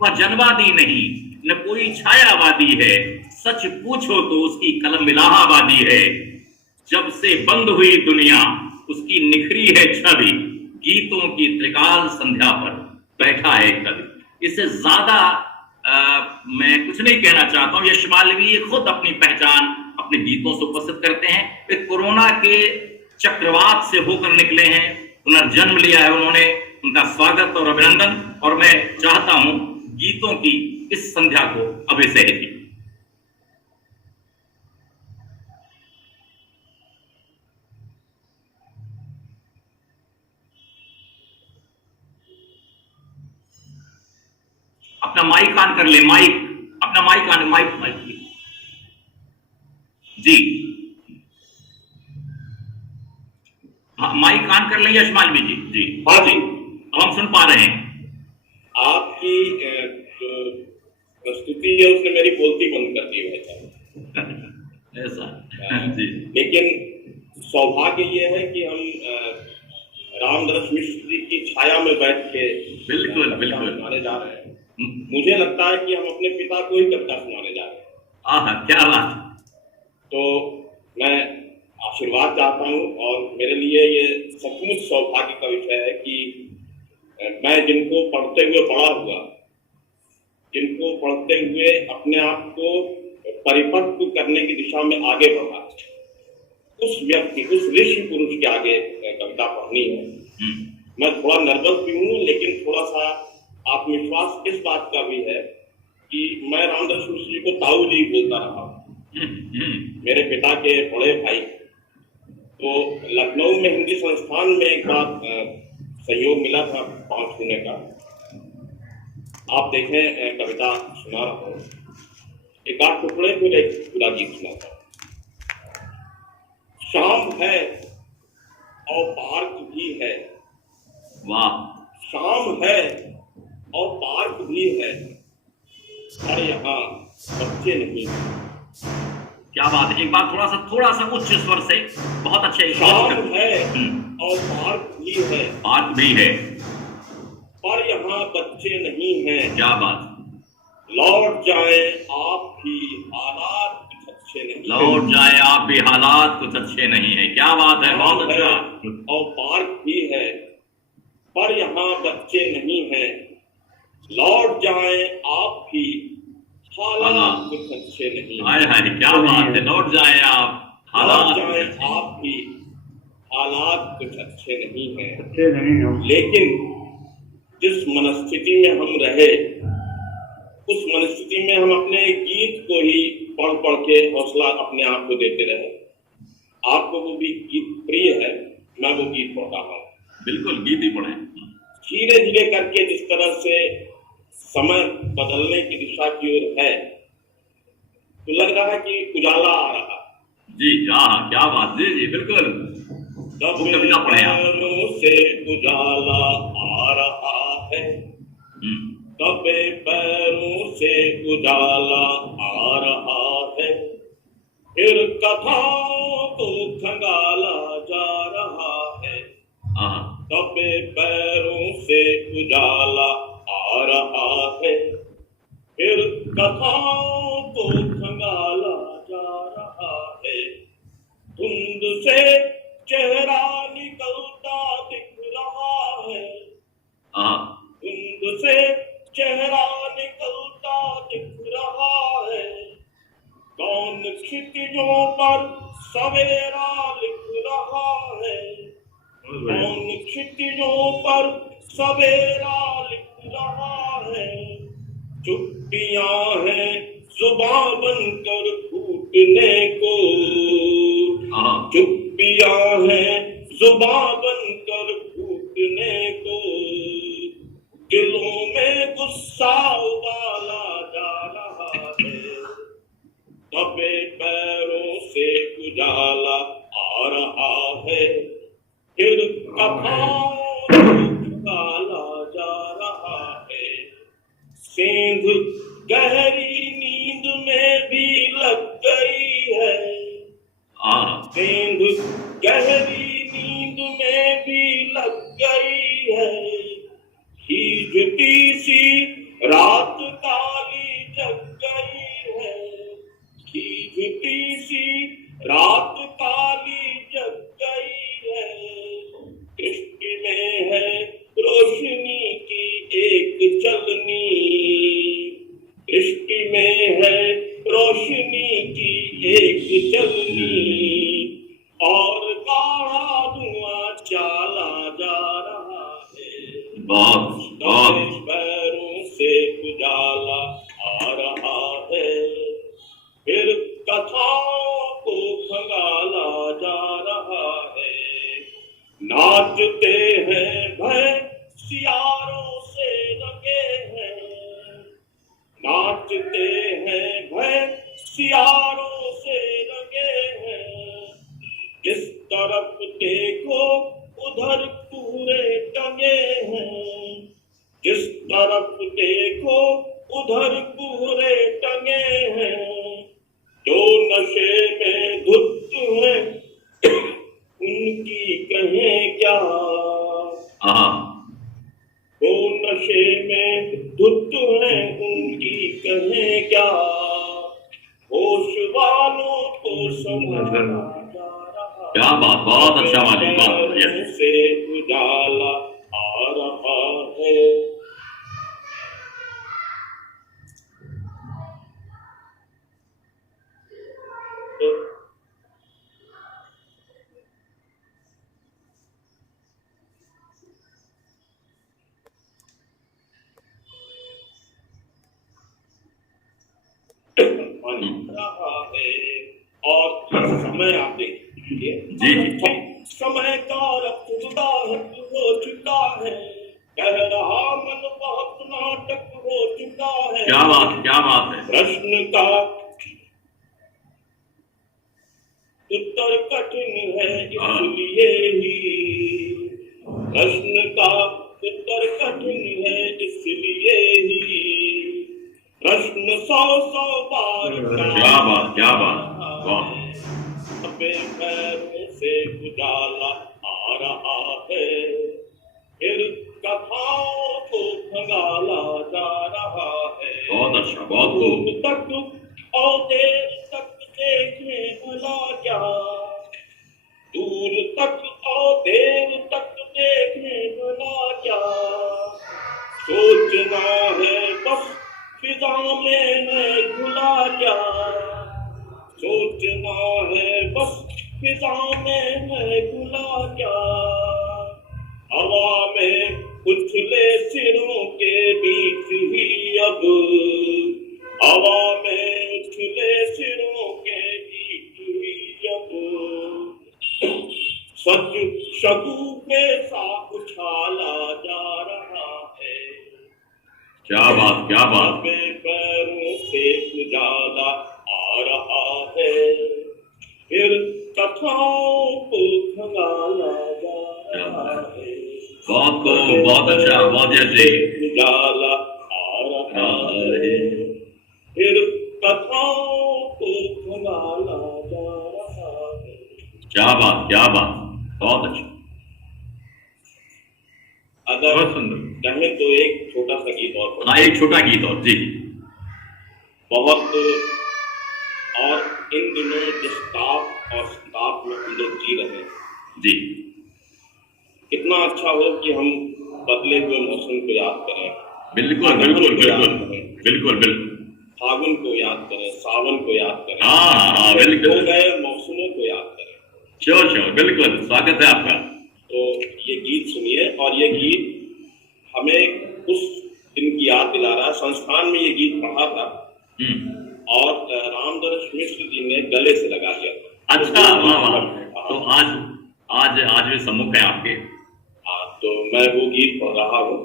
वह जनवादी नहीं न कोई छायावादी है, सच पूछो तो उसकी कलम इलाहाबादी है। जब से बंद हुई दुनिया उसकी निखरी है छवि, गीतों की त्रिकाल संध्या पर बैठा है कवि। इससे ज्यादा मैं कुछ नहीं कहना चाहता हूं। यश मालवीय खुद अपनी पहचान अपने गीतों से उपस्थित करते हैं। वे कोरोना के चक्रवात से होकर निकले हैं, पुनर्जन्म लिया है उन्होंने, उनका स्वागत और अभिनंदन। और मैं चाहता हूं गीतों की इस संध्या को अभिषेक की। अपना माइक ऑन कर ले, माइक, अपना माइक ऑन, माइक जी, हाँ माइक ऑन कर ले यश मालवीय जी। जी हाँ जी, अब हम सुन पा रहे हैं। आपकी जो प्रस्तुति है उसने मेरी बोलती बंद कर दी है ऐसा जी। लेकिन सौभाग्य ये है कि हम रामदरस मिश्र जी की छाया में बैठ के बिल्कुल बिल्कुल सुनाने जा रहे हैं। मुझे लगता है कि हम अपने पिता को ही कविता सुनाने जा रहे हैं। आहा, क्या बात। तो मैं आशीर्वाद चाहता हूँ, और मेरे लिए ये सचमुच सौभाग्य का विषय है कि मैं जिनको पढ़ते हुए बड़ा हुआ, जिनको पढ़ते हुए अपने आप को परिपक्व करने की दिशा में आगे बढ़ा, उस व्यक्ति, उस ऋषि पुरुष के आगे कविता पढ़नी है। मैं थोड़ा नर्वस भी हूँ, लेकिन थोड़ा सा आत्मविश्वास इस बात का भी है कि मैं रामदरस मिश्र जी को ताऊ जी बोलता रहा हूँ, मेरे पिता के बड़े भाई। तो लखनऊ में हिंदी संस्थान में एक बार सहयोग मिला था पाठ सुनने का। आप देखें, कविता सुना रहा हूँ, एक आध टुकड़े फिर एक पूरा गीत सुनाता हूँ। शाम है और पार्क भी है, वाह, शाम है और पार्क भी है, पर यहाँ बच्चे नहीं। क्या बात है। एक बार थोड़ा सा उच्च स्वर से, बहुत अच्छे। शाम है और पार्क भी है, पार्क भी है, पर यहाँ बच्चे नहीं हैं। क्या बात। लौट जाए आप भी, हालात कुछ अच्छे नहीं। लौट जाए आप भी, हालात कुछ अच्छे नहीं है। क्या बात है, बहुत अच्छा। और पार्क भी है, पर यहाँ बच्चे नहीं हैं। लौट जाए आप भी, हालात कुछ अच्छे नहीं। हाय हाय, क्या बात है। लौट जाए आप, लौट जाए आप भी, हालात कुछ अच्छे नहीं हैं। अच्छे नहीं हो। लेकिन जिस मनस्थिति में हम रहे, उस मनस्थिति में हम अपने गीत को ही पढ़ पढ़ के हौसला अपने आप को देते रहे। आपको वो भी गीत प्रिय है, मैं वो गीत पढ़ता हूँ। बिल्कुल, गीत ही पढ़े। धीरे धीरे करके जिस तरह से समय बदलने की दिशा की ओर है, तो लग रहा है कि उजाला आ रहा। जी हाँ, क्या बात। जी जी बिल्कुल। वो कविता पढ़े आप। से उजाला आ रहा है, दबे पैरों से उजाला आ रहा है, फिर कथाओं को खंगाला जा रहा है। दबे पैरों से उजाला आ रहा है, फिर कथाओं को खंगाला जा रहा है। धुंध से चेहरा निकलता दिख रहा है, धुंध से चेहरा निकलता दिख रहा है। कौन क्षितिजों पर सवेरा लिख रहा है, कौन क्षितिजों पर सवेरा लिख रहा है। चुप्पियां हैं जुबां बनकर फूटने को, चुप्पियां हैं जुबां बनकर फूटने को। दिलों में गुस्सा उबाला जा रहा है, दबे पैरों से उजाला आ रहा है, फिर कथाओं को खंगाला जा रहा है। सेंध गहरी नींद में भी लग गई है, सेंध गहरी नींद में भी लग गई है। खींचती सी रात काली जग गई है, खींचती सी रात काली जग गई है। दृष्टि में है रोशनी की एक चलनी, दृष्टि में है रोशनी की एक चलनी, और गाढ़ा धुआं चाला जा रहा है। दबे पैरों से उजाला आ रहा है, फिर कथाओं को खंगाला जा रहा है। नाचते हैं भय सियारों से लगे हैं, नाचते हैं भय सियारों से लगे हैं। जिस तरफ देखो उधर पूरे टंगे हैं, जिस तरफ देखो उधर पूरे टंगे हैं। जो नशे में धुत हैं उनकी कहें क्या, वो नशे में धुत हैं उनकी कहें क्या। होश वालों को संभाला जा रहा, क्या बात, बहुत अच्छा बात से उजाला आ रहा है। रहा है। और समय आप देखिए, जी जी समय का रफ्तार हो चुका है, कह रहा मन बहुत नाटक हो चुका है। क्या बात है। प्रश्न का उत्तर कठिन है इसलिए ही, प्रश्न का उत्तर कठिन है इसलिए ही, प्रश्न 100 बार क्या बात वाह। अपने पैरों से उजाला आ रहा है, फिर कथाओं को खंगाला जा रहा है। बहुत अच्छा, बहुत खूब। दूर तक और देर तक देखें भला क्या, दूर तक और देर तक देखें भला क्या, सोचना है बस फिजा में है घुला क्या, सोचना है बस फिजा में है घुला क्या, हवा में उछले सिरों के बीच ही अब, हवा में उछले सिरों के बीच ही अब, सच शगुफे सा उछाला जा रहा है। क्या बात। अपने पैरों से उजाला आ रहा है, फिर कथाओं को खंगाला जा रहा है। बहुत खूब, बहुत अच्छा, बहुत जैसे। उजाला आ रहा है, फिर कथाओं को खंगाला जा रहा है। क्या बात, बहुत अच्छा। अगर बहुत सुंदर। कहें तो एक छोटा सा गीत और, हाँ एक छोटा गीत और जी। बहुत, और इन दिनों जिस ताप और ताप में हम लोग जी रहे हैं जी, कितना अच्छा हो कि हम बदले हुए मौसम को याद करें। बिल्कुल। फागुन को याद करें, सावन को याद करें, हाँ बिल्कुल। हो गए मौसमों को याद करें। श्योर बिल्कुल, स्वागत है आपका। तो ये गीत सुनिए, और ये गीत हमें उस दिन की याद दिला रहा है। संस्थान में ये गीत पढ़ा था और रामदर्श मिश्र जी ने गले से लगा दिया था। अच्छा, वाह। तो आज वे सम्मुख है आपके। हाँ, तो मैं वो गीत पढ़ रहा हूँ।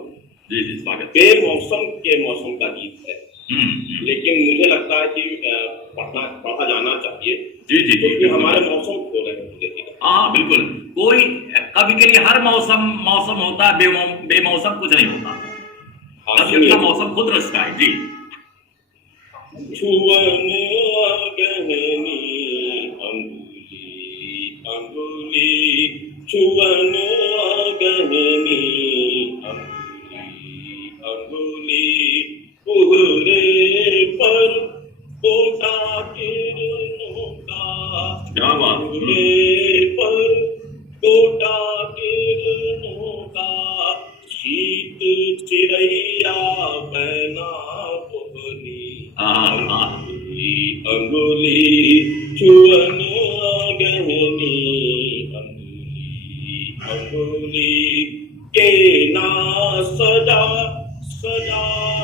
जी स्वागत। बेमौसम के मौसम का गीत है, लेकिन मुझे लगता है कि पढ़ा जाना चाहिए। जी क्योंकि हमारे मौसम खो रहे हैं धीरे धीरे। हाँ बिल्कुल, कोई कभी के लिए हर मौसम होता है, बेमौसम कुछ नहीं होता। कभी अपना मौसम खुद रचता है। जी। छुअन गहनी अंगुली, छुअन गहनी अंगुली, उहरे पर कोटा किरणों का, क्या बात। उहरे पर कोटा किरणों का, शीत चिड़ैया बहना बोली, अंगुली छुअन गहनी अंगुली, के ना सजा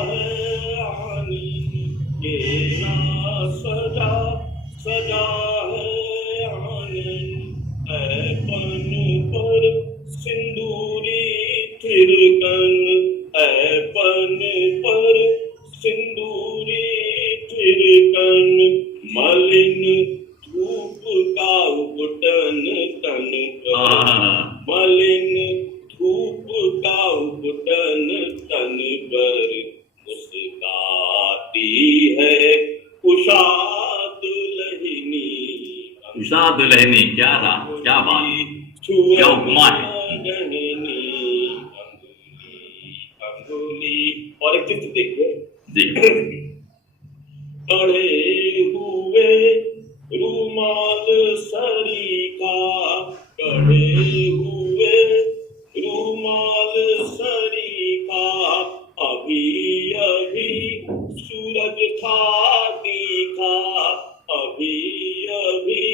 है आंगन, के ना सजा है आंगन, ऐपन पर सिंदूरी थिरकन, ऐपन पर सिंदूरी थिरकन, मलिन धूप का उपटन तन पर, मलिन धूप का उपटन तन पर, मुस्काती है उषा दुल्हनी। उषा दुल्हनी, क्या बात, क्या उपमा है। और एक चित्र देखिए जी। कड़े हुए रूमाल सरी का, कड़े हुए रूमाल सरी का, अभी अभी सूरज था दिखा, अभी अभी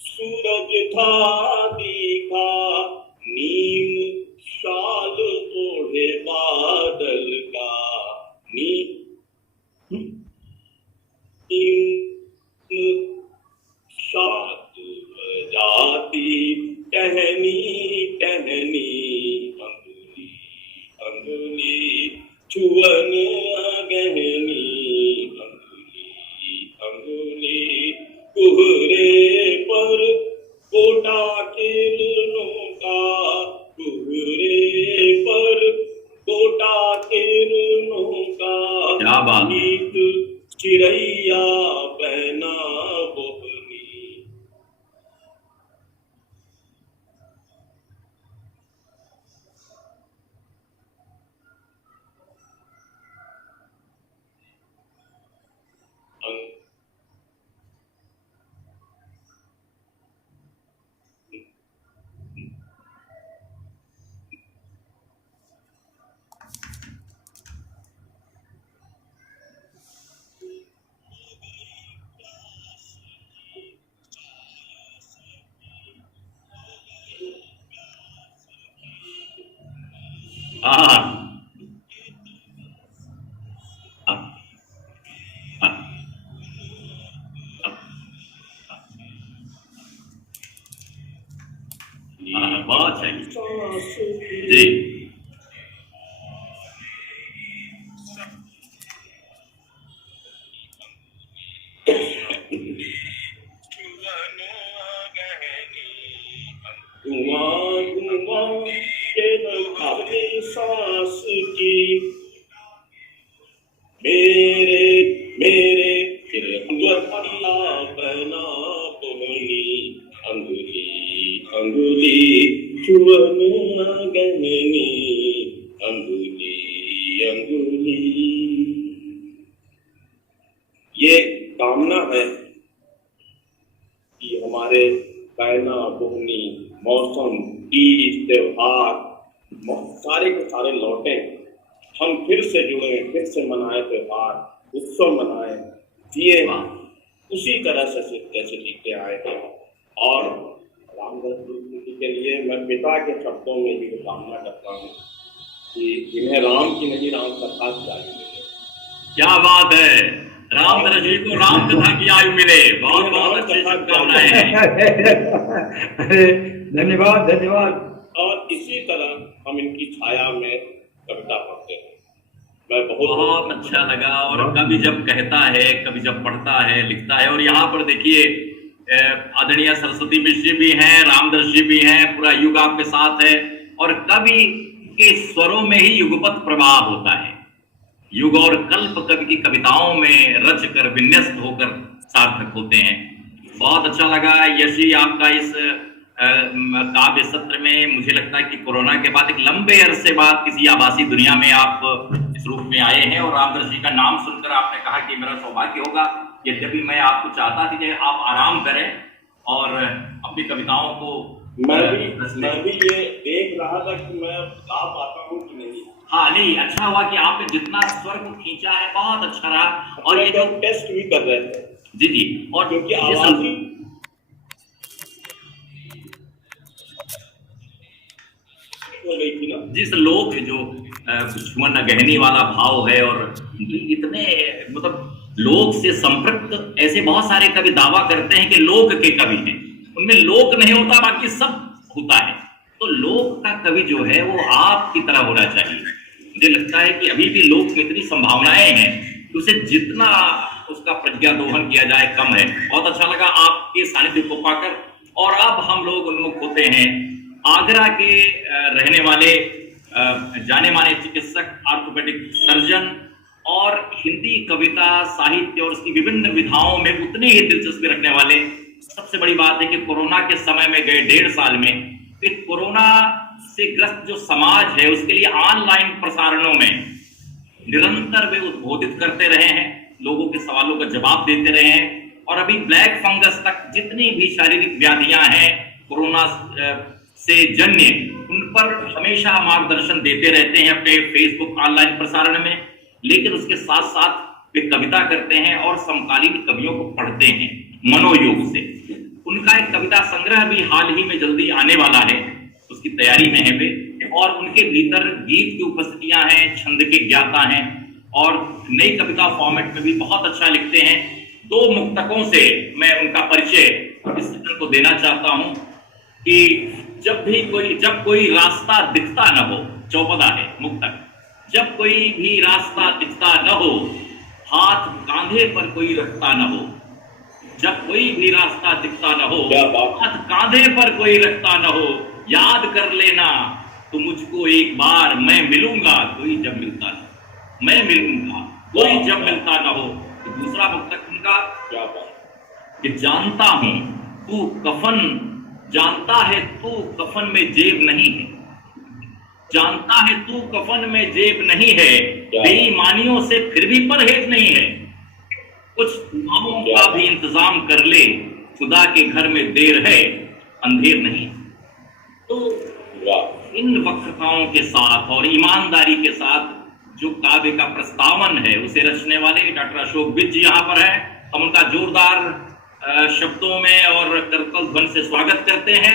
सूरज था दिखा, नीम शाल ओढ़े बादल का, साथ बजाते टहनी टहनी अंगुली अंगुली छुअन गहनी अंगुली अंगुली कुहरे पर कोटा किरणों का कुहरे पर कोटा किरणों का क्या बात। गीत चिड़ैया बहना बोहनी। बहुत चाहिए जी। सांस की मेरे मेरे पल्ला बना बोहनी अंगुली अंगुली छुअन गहनी अंगुली अंगुली। ये कामना है कि हमारे बहना बोहनी मौसम तीज त्योहार सारे के सारे लौटे, हम फिर से जुड़े, फिर से मनाए त्योहार, उत्सव मनाए, जिए उसी तरह से जैसे जीते आए हैं। और रामदास जी के लिए मैं पिता के शब्दों में भी कामना करता हूँ कि इन्हें राम की नहीं राम कथा की आयु मिले। क्या बात है, रामदास जी को राम कथा की आयु मिले। बहुत बहुत अच्छी शुभकामनाएं हैं। धन्यवाद धन्यवाद। और इसी तरह हम इनकी छाया में कविता पढ़ते हैं। मैं बहुत अच्छा लगा। और कभी जब कहता है, कभी जब पढ़ता है, लिखता है। और यहाँ पर देखिए आदरणीय सरस्वती मिश्र जी भी हैं, रामदास जी भी हैं, पूरा युग आपके साथ है। और कवि के स्वरों में ही युगपत प्रवाह होता है। युग और कल्प कवि की कविताओं में रच कर विन्यस्त होकर सार्थक होते हैं। बहुत अच्छा लगा यशी आपका इस काव्य सत्र में। मुझे लगता है कि कोरोना के बाद एक लंबे अरसे बाद किसी आभासी दुनिया में आप इस रूप में आए हैं। और रामदास जी का नाम सुनकर आपने कहा कि मेरा सौभाग्य होगा, यद्यपि मैं आपको चाहता थी कि आप आराम करें और अपनी कविताओं को। मैं भी ये देख रहा था कि मैं गा पाता हूँ कि नहीं। हाँ नहीं, अच्छा हुआ कि आपने जितना स्वर को खींचा है बहुत अच्छा रहा। और ये जो टेस्ट भी कर रहे थे जी और क्योंकि आवाज हो गई थी ना। जिस लोक जो छुअन गहनी वाला भाव है। और इतने मतलब लोक से संपृक्त ऐसे बहुत सारे कवि दावा करते हैं कि लोक के कवि हैं, उनमें लोक नहीं होता, बाकी सब होता है। तो लोक का कवि जो है वो आपकी तरह होना चाहिए। मुझे लगता है कि अभी भी लोक में इतनी संभावनाएं हैं कि उसे जितना उसका प्रज्ञा दोहन किया जाए कम है। बहुत अच्छा लगा आपके सानिध्य को पाकर। और अब हम लोग उन्मुख होते हैं आगरा के रहने वाले जाने माने चिकित्सक, ऑर्थोपेडिक सर्जन और हिंदी कविता साहित्य और उसकी विभिन्न विधाओं में उतनी ही दिलचस्पी रखने वाले। सबसे बड़ी बात है कि कोरोना के समय में गए 1.5 साल में फिर कोरोना से ग्रस्त जो समाज है उसके लिए ऑनलाइन प्रसारणों में निरंतर वे उद्बोधित करते रहे हैं, लोगों के सवालों का जवाब देते रहे हैं। और अभी ब्लैक फंगस तक जितनी भी शारीरिक व्याधियां हैं कोरोना से जन्य, उन पर हमेशा मार्गदर्शन देते रहते हैं अपने फेसबुक ऑनलाइन प्रसारण में। लेकिन उसके साथ साथ वे कविता करते हैं और समकालीन कवियों को पढ़ते हैं मनोयोग से। उनका एक कविता संग्रह भी हाल ही में जल्दी आने वाला है, उसकी तैयारी में है वे। और उनके भीतर गीत की उपस्थितियां हैं, छंद के ज्ञाता हैं और नई कविता फॉर्मेट में भी बहुत अच्छा लिखते हैं। 2 मुक्तकों से मैं उनका परिचय इस सत्र को देना चाहता हूं कि जब कोई रास्ता दिखता न हो, चौपदा है मुक्तक, जब कोई भी रास्ता दिखता न हो, हाथ कांधे पर कोई रखता न हो, जब कोई भी रास्ता दिखता न हो, हाथ कांधे पर कोई रखता न हो, याद कर लेना तो मुझको एक बार, मैं मिलूंगा कोई जब मिलता न हो, मैं मिलूंगा कोई जब मिलता न हो। तो दूसरा मुक्तक उनका क्या बात, कि जानता हूं तू कफन, जानता है तू कफन में जेब नहीं है, जानता है तू कफन में जेब नहीं है, बेईमानियों से फिर भी परहेज नहीं है, कुछ दुआओं का भी इंतजाम कर ले, खुदा के घर में देर है अंधेर नहीं। तो इन वक्रताओं के साथ और ईमानदारी के साथ जो काव्य का प्रस्तावन है उसे रचने वाले डॉक्टर अशोक विज जी यहाँ पर है। हम उनका जोरदार शब्दों में और करतल ध्वनि से स्वागत करते हैं।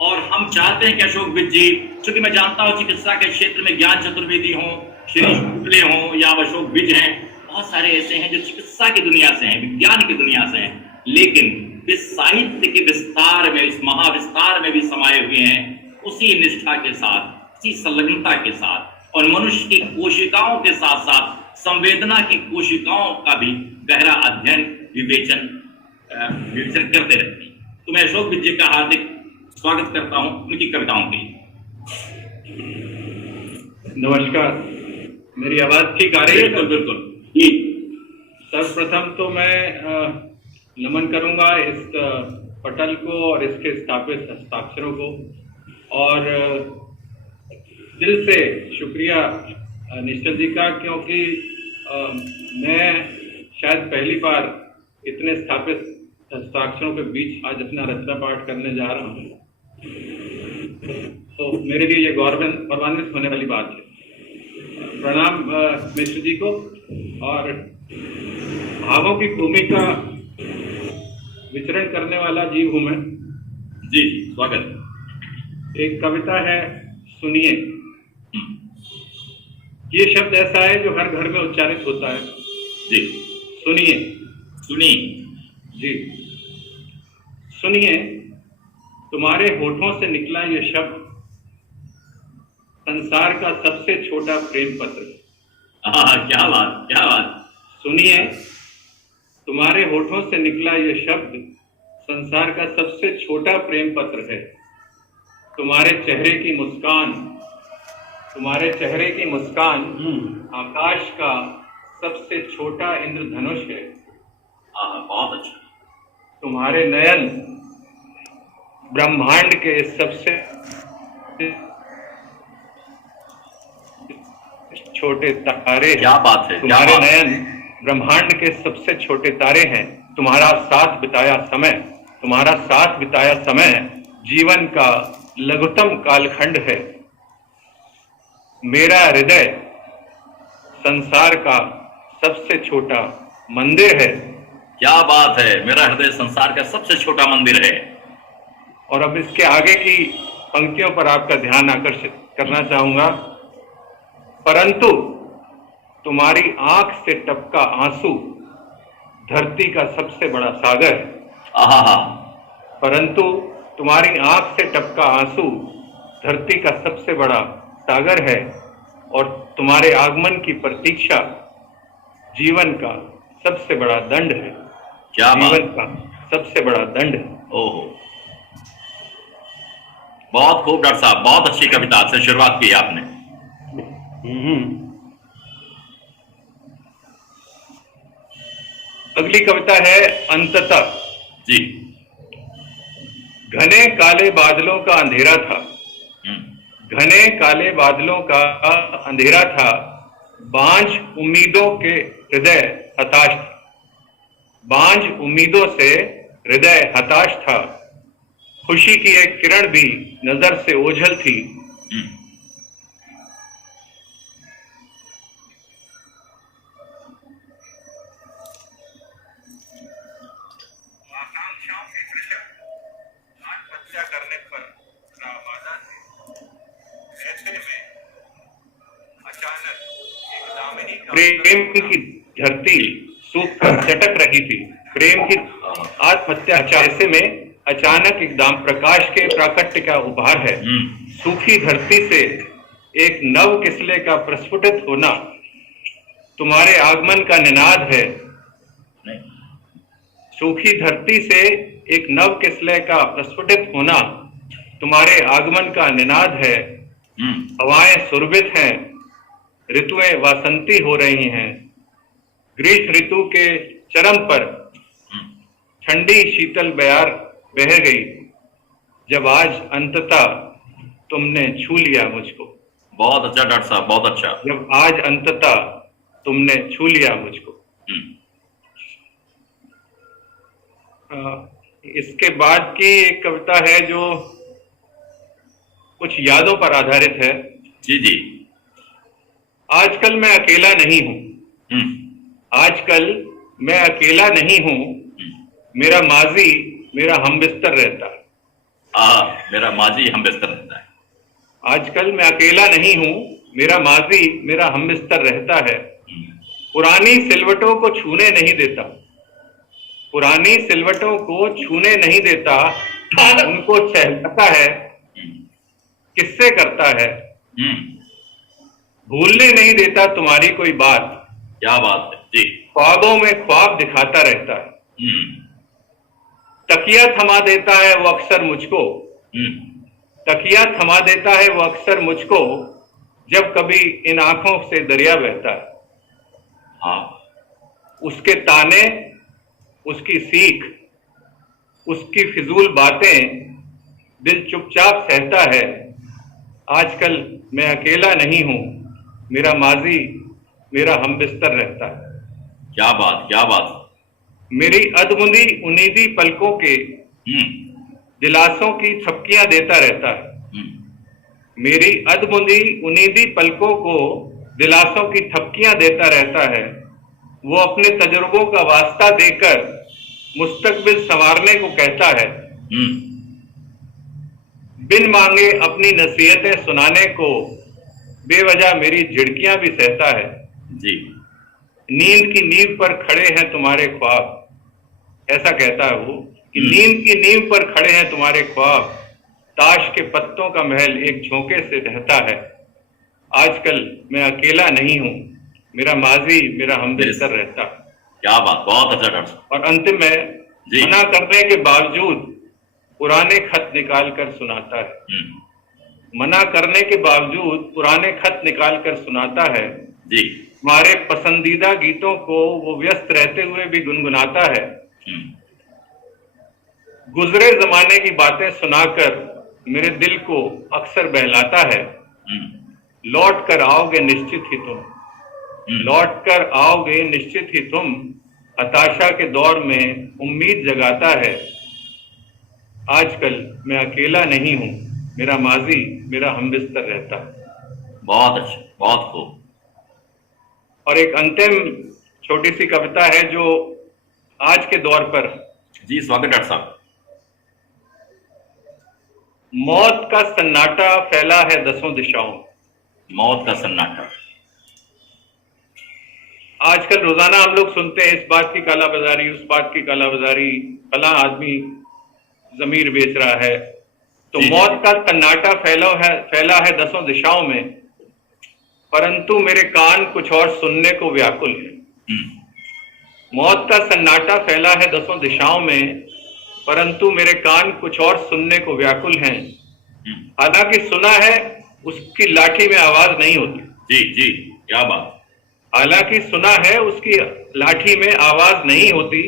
और हम चाहते हैं कि अशोक विज जी, चूंकि मैं जानता हूं चिकित्सा के क्षेत्र में ज्ञान चतुर्वेदी हों, श्री शुक्ले हों या अशोक विज हैं, बहुत सारे ऐसे हैं जो चिकित्सा की दुनिया से हैं, विज्ञान की दुनिया से हैं, लेकिन इस साहित्य के विस्तार में, इस महाविस्तार में भी समाये हुए हैं, उसी निष्ठा के साथ, उसी संलग्नता के साथ और मनुष्य की कोशिकाओं के साथ साथ संवेदना की कोशिकाओं का भी गहरा अध्ययन विवेचन करते रहते हैं। तो मैं अशोक विज जी का हार्दिक स्वागत करता हूं उनकी कविताओं के लिए। नमस्कार, मेरी आवाज ठीक आ रही है? बिल्कुल बिल्कुल। सर्वप्रथम तो मैं नमन करूंगा इस पटल को और इसके स्थापित हस्ताक्षरों को, और दिल से शुक्रिया निश्चल जी का, क्योंकि मैं शायद पहली बार इतने स्थापित हस्ताक्षरों के बीच आज अपना रचना पाठ करने जा रहा हूँ, तो मेरे लिए ये गौरवान्वित होने वाली बात है। प्रणाम मिश्र जी को। और भावों की भूमिका विचरण करने वाला जीव हूं मैं। जी स्वागत। एक कविता है, सुनिए। ये शब्द ऐसा है जो हर घर में उच्चारित होता है। जी सुनिए। सुनिए। जी सुनिए, तुम्हारे होठों से निकला ये शब्द संसार का सबसे छोटा प्रेम पत्र। क्या बात, क्या बात। सुनिए, तुम्हारे होठों से निकला ये शब्द संसार का सबसे छोटा प्रेम पत्र है। तुम्हारे चेहरे की मुस्कान, तुम्हारे चेहरे की मुस्कान आकाश का सबसे छोटा इंद्रधनुष है। बहुत अच्छा। तुम्हारे नयन ब्रह्मांड के सबसे छोटे तारे। क्या बात है। तुम्हारे नयन ब्रह्मांड के सबसे छोटे तारे हैं। तुम्हारा साथ बिताया समय, तुम्हारा साथ बिताया समय जीवन का लघुतम कालखंड है। मेरा हृदय संसार का सबसे छोटा मंदिर है। क्या बात है, मेरा हृदय संसार का सबसे छोटा मंदिर है। और अब इसके आगे की पंक्तियों पर आपका ध्यान आकर्षित करना चाहूंगा। परंतु तुम्हारी आंख से टपका आंसू धरती का सबसे बड़ा सागर है। परंतु तुम्हारी आंख से टपका आंसू धरती का सबसे बड़ा सागर है, और तुम्हारे आगमन की प्रतीक्षा जीवन का सबसे बड़ा दंड है। क्या जीवन का सबसे बड़ा दंड है। ओहो, बहुत खूब डॉक्टर साहब, बहुत अच्छी कविता से शुरुआत की आपने। अगली कविता है अंततः। जी। घने काले बादलों का अंधेरा था, घने काले बादलों का अंधेरा था, बांझ उम्मीदों के हृदय हताश था, बांझ उम्मीदों से हृदय हताश था, खुशी की एक किरण भी नजर से ओझल थी। आकांक्षाओं की कृषक आत्महत्या करने पर रावादा थे। ऐसे में अचानक एक दामिनी प्रेम की धरती सूख कर चटक रही थी। प्रेम की आत्महत्या, ऐसे में अचानक एकदम प्रकाश के प्राकट्य का उभार है। सूखी धरती से एक नव किस्ले का प्रस्फुटित होना तुम्हारे आगमन का निनाद है। सूखी धरती से एक नव किस्ले का प्रस्फुटित होना तुम्हारे आगमन का निनाद है। हवाएं सुरभित हैं, ऋतुएं वासंती हो रही हैं। ग्रीष्म ऋतु के चरम पर ठंडी शीतल बयार बह गई जब आज अंततः तुमने छू लिया मुझको। बहुत अच्छा डॉक्टर साहब, बहुत अच्छा। जब आज अंततः तुमने छू लिया मुझको। इसके बाद की एक कविता है जो कुछ यादों पर आधारित है। जी जी। आजकल मैं अकेला नहीं हूं। आजकल मैं अकेला नहीं हूं, मेरा माजी मेरा हमबिस्तर रहता है। मेरा माजी हमबिस्तर रहता है। आजकल मैं अकेला नहीं हूं, मेरा माजी मेरा हमबिस्तर रहता है। पुरानी सिलवटों को छूने नहीं देता, पुरानी सिलवटों को छूने नहीं देता। उनको सहलाता है, किससे करता है। भूलने नहीं देता तुम्हारी कोई बात। क्या बात है जी। ख्वाबों में ख्वाब दिखाता रहता है। तकिया थमा देता है वो अक्सर मुझको। तकिया थमा देता है वो अक्सर मुझको, जब कभी इन आंखों से दरिया बहता है। उसके ताने, उसकी सीख, उसकी फिजूल बातें दिल चुपचाप सहता है। आजकल मैं अकेला नहीं हूं, मेरा माजी मेरा हमबिस्तर रहता है। क्या बात, क्या बात। मेरी अधमुंदी उन्नीदी पलकों के दिलासों की थपकियां देता रहता है। मेरी अधमुंदी उन्नीदी पलकों को दिलासों की थपकियां देता रहता है। वो अपने तजुर्बों का वास्ता देकर मुस्तकबिल संवारने को कहता है। बिन मांगे अपनी नसीहतें सुनाने को बेवजह मेरी झिड़कियां भी सहता है। जी। नींद की नींव पर खड़े हैं तुम्हारे ख्वाब, ऐसा कहता है वो कि नींद की नींव पर खड़े हैं तुम्हारे ख्वाब। ताश के पत्तों का महल एक झोंके से ढहता है। आजकल मैं अकेला नहीं हूं, मेरा माजी मेरा हमबिस्तर रहता। क्या बात, बहुत अच्छा डॉक्टर। और अंतिम में मना करने के बावजूद पुराने खत निकाल कर सुनाता है। मना करने के बावजूद पुराने खत निकाल कर सुनाता है। जी। हमारे पसंदीदा गीतों को वो व्यस्त रहते हुए भी गुनगुनाता है। गुजरे जमाने की बातें सुनाकर मेरे दिल को अक्सर बहलाता है। लौट कर आओगे निश्चित ही तुम, लौट कर आओगे निश्चित ही तुम। हताशा के दौर में उम्मीद जगाता है। आजकल मैं अकेला नहीं हूं, मेरा माजी मेरा हमबिस्तर रहता है। बहुत अच्छा, बहुत खूब। और एक अंतिम छोटी सी कविता है जो आज के दौर पर। जी स्वागत डॉक्टर साहब। मौत का सन्नाटा फैला है दसों दिशाओं। मौत का सन्नाटा। आजकल रोजाना हम लोग सुनते हैं इस बात की कालाबाजारी, उस बात की कालाबाजारी, फला आदमी जमीर बेच रहा है। तो मौत का सन्नाटा फैला है दसों दिशाओं में, परंतु मेरे कान कुछ और सुनने को व्याकुल है। मौत का सन्नाटा फैला है दसों दिशाओं में, परंतु मेरे कान कुछ और सुनने को व्याकुल हैं। हालांकि सुना है उसकी लाठी में आवाज नहीं होती। जी जी, क्या बात। हालांकि सुना है उसकी लाठी में आवाज नहीं होती,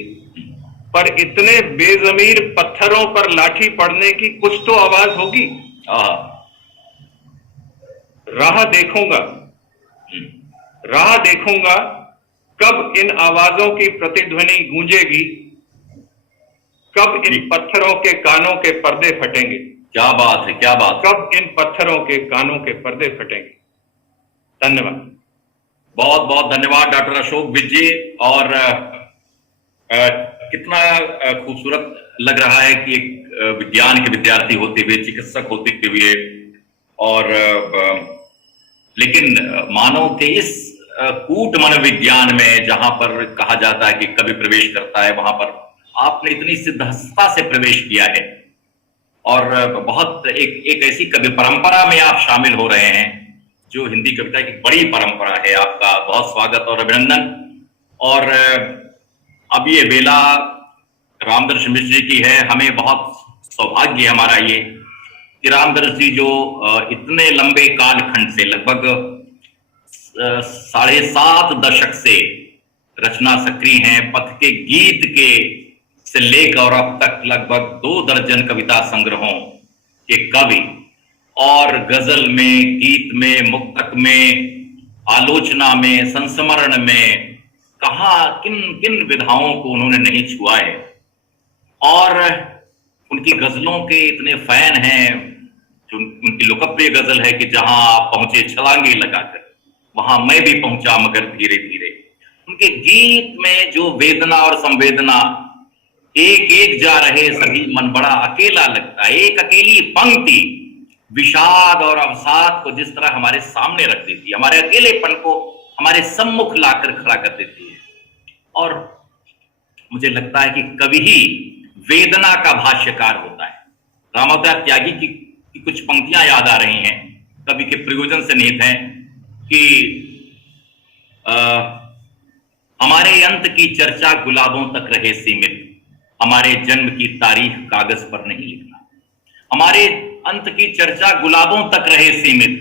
पर इतने बेजमीर पत्थरों पर लाठी पड़ने की कुछ तो आवाज होगी। राह देखूंगा, राह देखूंगा कब इन आवाजों की प्रतिध्वनि गूंजेगी, कब इन पत्थरों के कानों के पर्दे फटेंगे। क्या बात है, क्या बात। कब इन पत्थरों के कानों के पर्दे फटेंगे। धन्यवाद। बहुत बहुत धन्यवाद डॉक्टर अशोक विज जी। और कितना खूबसूरत लग रहा है कि एक विज्ञान के विद्यार्थी होते हुए, चिकित्सक होते हुए, और लेकिन मानव के इस कूट मनोविज्ञान में जहां पर कहा जाता है कि कवि प्रवेश करता है वहां पर आपने इतनी सिद्धहस्तता से प्रवेश किया है और बहुत एक ऐसी कवि परंपरा में आप शामिल हो रहे हैं जो हिंदी कविता की बड़ी परंपरा है। आपका बहुत स्वागत और अभिनंदन। और अब ये वेला रामदर्श मिश्र जी की है। हमें बहुत सौभाग्य है हमारा ये कि रामदर्श जी जो इतने लंबे कालखंड से लगभग 7.5 दशक से रचना सक्रिय हैं। पथ के गीत के से लेकर और अब तक लगभग 2 दर्जन कविता संग्रहों के कवि और गजल में, गीत में, मुक्तक में, आलोचना में, संस्मरण में कहा किन किन विधाओं को उन्होंने नहीं छुआ है। और उनकी गजलों के इतने फैन हैं। जो उनकी लोकप्रिय गजल है कि जहां आप पहुंचे छलांगे लगाकर, वहां मैं भी पहुंचा मगर धीरे धीरे। उनके गीत में जो वेदना और संवेदना, एक एक जा रहे सभी मन बड़ा अकेला लगता है। एक अकेली पंक्ति विषाद और अवसाद को जिस तरह हमारे सामने रख देती है, हमारे अकेलेपन को हमारे सम्मुख लाकर खड़ा कर देती है। और मुझे लगता है कि कवि ही वेदना का भाष्यकार होता है। रामावतार त्यागी की कुछ पंक्तियां याद आ रही हैं, कवि के प्रयोजन से निहित हैं कि हमारे अंत की चर्चा गुलाबों तक रहे सीमित, हमारे जन्म की तारीख कागज पर नहीं लिखना। हमारे अंत की चर्चा गुलाबों तक रहे सीमित,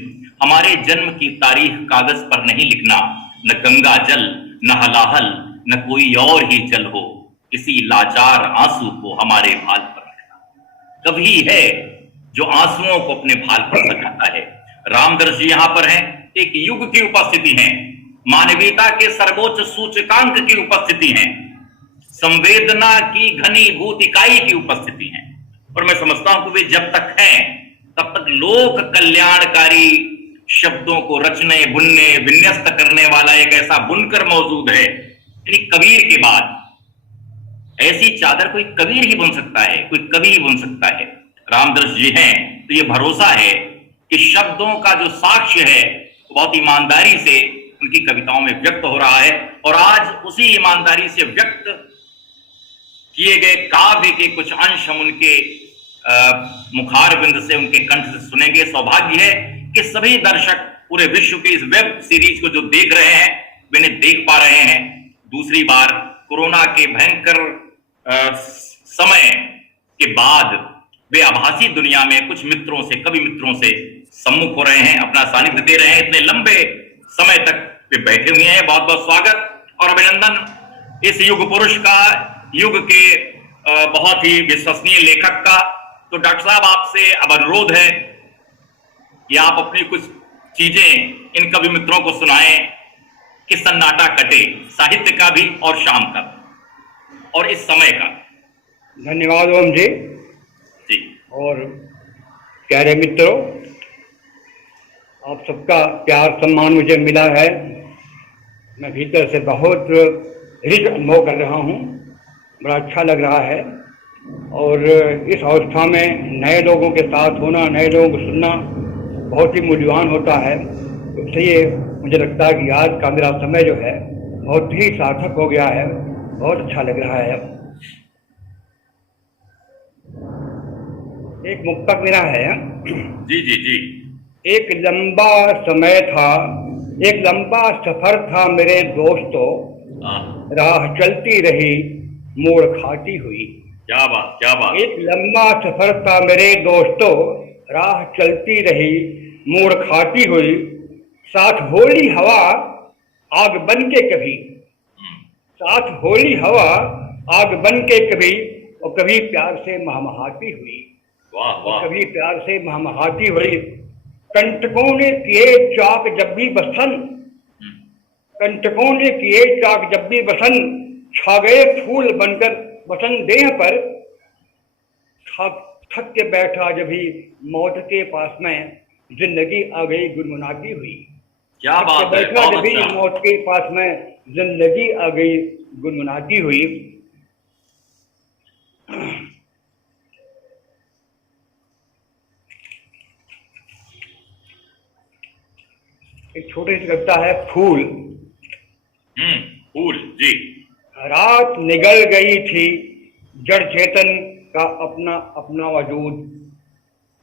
हमारे जन्म की तारीख कागज पर नहीं लिखना। न गंगा जल, न हलाहल, न कोई और ही जल हो, किसी लाचार आंसू को हमारे भाल पर रखना। कवि है जो आंसुओं को अपने भाल पर सजाता है। रामदर्श जी यहां पर हैं, एक युग की उपस्थिति है, मानवीयता के सर्वोच्च सूचकांक की उपस्थिति है, संवेदना की घनीभूत इकाई की उपस्थिति है। और मैं समझता हूं कि वे जब तक हैं तब तक लोक कल्याणकारी शब्दों को रचने, बुनने, विन्यस्त करने वाला एक ऐसा बुनकर मौजूद है। यानी कबीर के बाद ऐसी चादर कोई कबीर ही बुन सकता है, कोई कवि ही बुन सकता है। रामदर्श जी हैं तो ये भरोसा है कि शब्दों का जो साक्ष्य है बहुत ईमानदारी से उनकी कविताओं में व्यक्त हो रहा है। और आज उसी ईमानदारी से व्यक्त किए गए काव्य के कुछ अंश हम उनके मुखार बिंद से, उनके कंठ से सुनेंगे। सौभाग्य है कि सभी दर्शक पूरे विश्व के इस वेब सीरीज को जो देख रहे हैं वे इन्हें देख पा रहे हैं। दूसरी बार कोरोना के भयंकर समय के बाद वे आभासी दुनिया में कुछ मित्रों से, कवि मित्रों से सम्मुख हो रहे हैं, अपना सानिध्य दे रहे हैं। इतने लंबे समय तक वे बैठे हुए हैं। बहुत बहुत स्वागत और अभिनंदन इस युग पुरुष का, युग के बहुत ही विश्वसनीय लेखक का। तो डॉक्टर साहब आपसे अब अनुरोध है कि आप अपनी कुछ चीजें इन कवि मित्रों को सुनाएं कि सन्नाटा कटे, साहित्य का भी और शाम का और इस समय का। धन्यवाद ओम जी। जी और प्यारे मित्रों, आप सबका प्यार सम्मान मुझे मिला है। मैं भीतर से बहुत रिच अनुभव कर रहा हूँ, बड़ा अच्छा लग रहा है। और इस अवस्था में नए लोगों के साथ होना, नए लोगों को सुनना बहुत ही मूल्यवान होता है। इसलिए मुझे लगता है कि आज का मेरा समय जो है बहुत ही सार्थक हो गया है, बहुत अच्छा लग रहा है। एक मुक्तक मेरा है। जी जी जी। एक लंबा समय था, एक लंबा सफर था मेरे दोस्तों, राह चलती रही मोड़ खाती हुई। क्या बात, क्या बात। एक लंबा सफर था मेरे दोस्तों, राह चलती रही मोड़ खाती हुई। साथ होली हवा आग बन के कभी, साथ होली हवा आग बन के कभी, और कभी प्यार से महमहाती हुई। वाह वाह। कभी प्यार से महमहाती हुई। कंटकों ने किए चाक जब भी बसन, कंटकों ने किए चाक जब भी बसन, छा गए फूल बनकर बसन देह पर। थक के बैठा जब भी मौत के पास में, जिंदगी आ गई गुनगुनाती हुई। क्या बात है, बैठा बहुत जब भी अच्छा। मौत के पास में, जिंदगी आ गई गुनगुनाती हुई। एक छोटी सी कविता है, फूल। फूल जी। रात निकल गई थी जड़ चेतन का अपना अपना वजूद।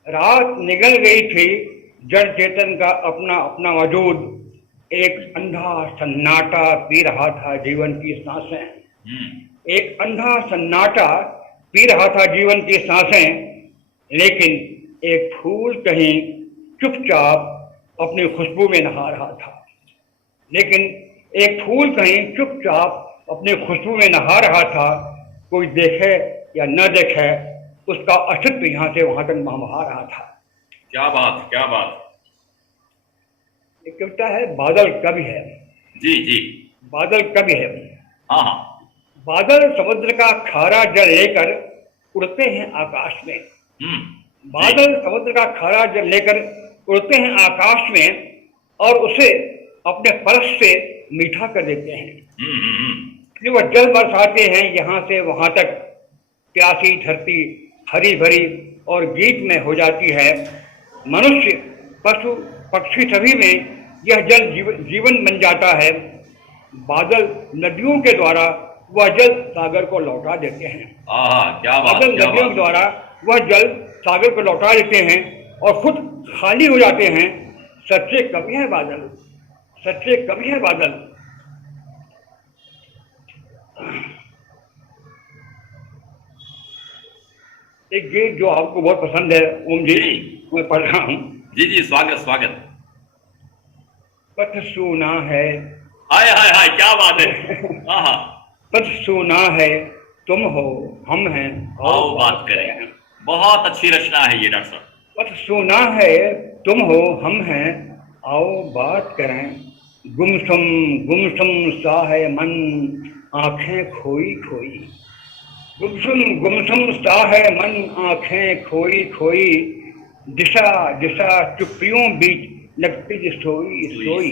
रात निकल गई थी, जड़ चेतन का अपना अपना वजूद। एक अंधा सन्नाटा पी रहा था जीवन की सांसें। एक अंधा सन्नाटा पी रहा था जीवन की सांसें। लेकिन एक फूल कहीं चुपचाप अपनी खुशबू में नहा रहा था। लेकिन एक फूल कहीं चुपचाप अपनी खुशबू में नहा रहा था। कोई देखे या न देखे, उसका अस्तित्व यहाँ से वहां तक महमहा रहा था। क्या बात, क्या बात। एक कविता है, बादल कवि है। जी जी। बादल कवि है। हाँ हाँ। बादल समुद्र का खारा जल लेकर उड़ते हैं आकाश में। बादल समुद्र का खारा जल लेकर उड़ते हैं आकाश में और उसे अपने परश से मीठा कर देते हैं। फिर वह जल बरसाते हैं यहाँ से वहां तक। प्यासी धरती हरी भरी और गीत में हो जाती है। मनुष्य, पशु, पक्षी सभी में यह जल जीवन बन जाता है। बादल नदियों के द्वारा वह जल सागर को लौटा देते हैं। क्या बात, बादल नदियों के द्वारा वह जल सागर को लौटा देते हैं और खुद खाली हो जाते हैं। सच्चे कवि है बादल, सच्चे कवि है बादल। एक गीत जो आपको बहुत पसंद है ओम जी, मैं पढ़ रहा हूँ। जी जी, स्वागत स्वागत। पथ सुना है, हाय हाय हाय, क्या बात है। पथ सुना है, तुम हो हम हैं, आओ बात करें। बहुत अच्छी रचना है ये डॉक्टर साहब। पथ सुना है, तुम हो हम हैं, आओ बात करें। गुमसुम सा है मन, आंखें खोई खोई। गुमसुम सा है मन, आंखें खोई खोई। दिशा दिशा चुप्पियों बीच लगती सोई सोई।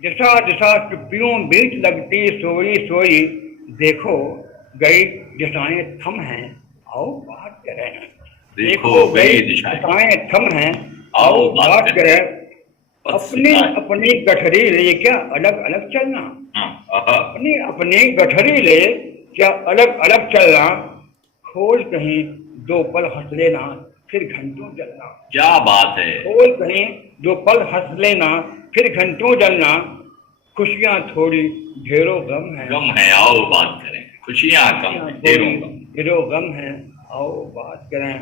दिशा दिशा चुप्पियों बीच लगती सोई सोई। देखो गई दिशाएं थम हैं, आओ बात करें। देखो गई दिशाएं थम हैं, आओ बात करें। अपनी अपनी गठरी ले क्या अलग अलग चलना। अपनी अपनी गठरी ले क्या अलग अलग चलना। खोल कहीं दो पल हंस लेना, फिर घंटों जलना। क्या बात है। खोल कहीं दो पल हंस लेना, फिर घंटों जलना। खुशियां थोड़ी ढेरों गम है, गम है, आओ बात करें। खुशियां कम है, ढेरों गम है, आओ बात करें।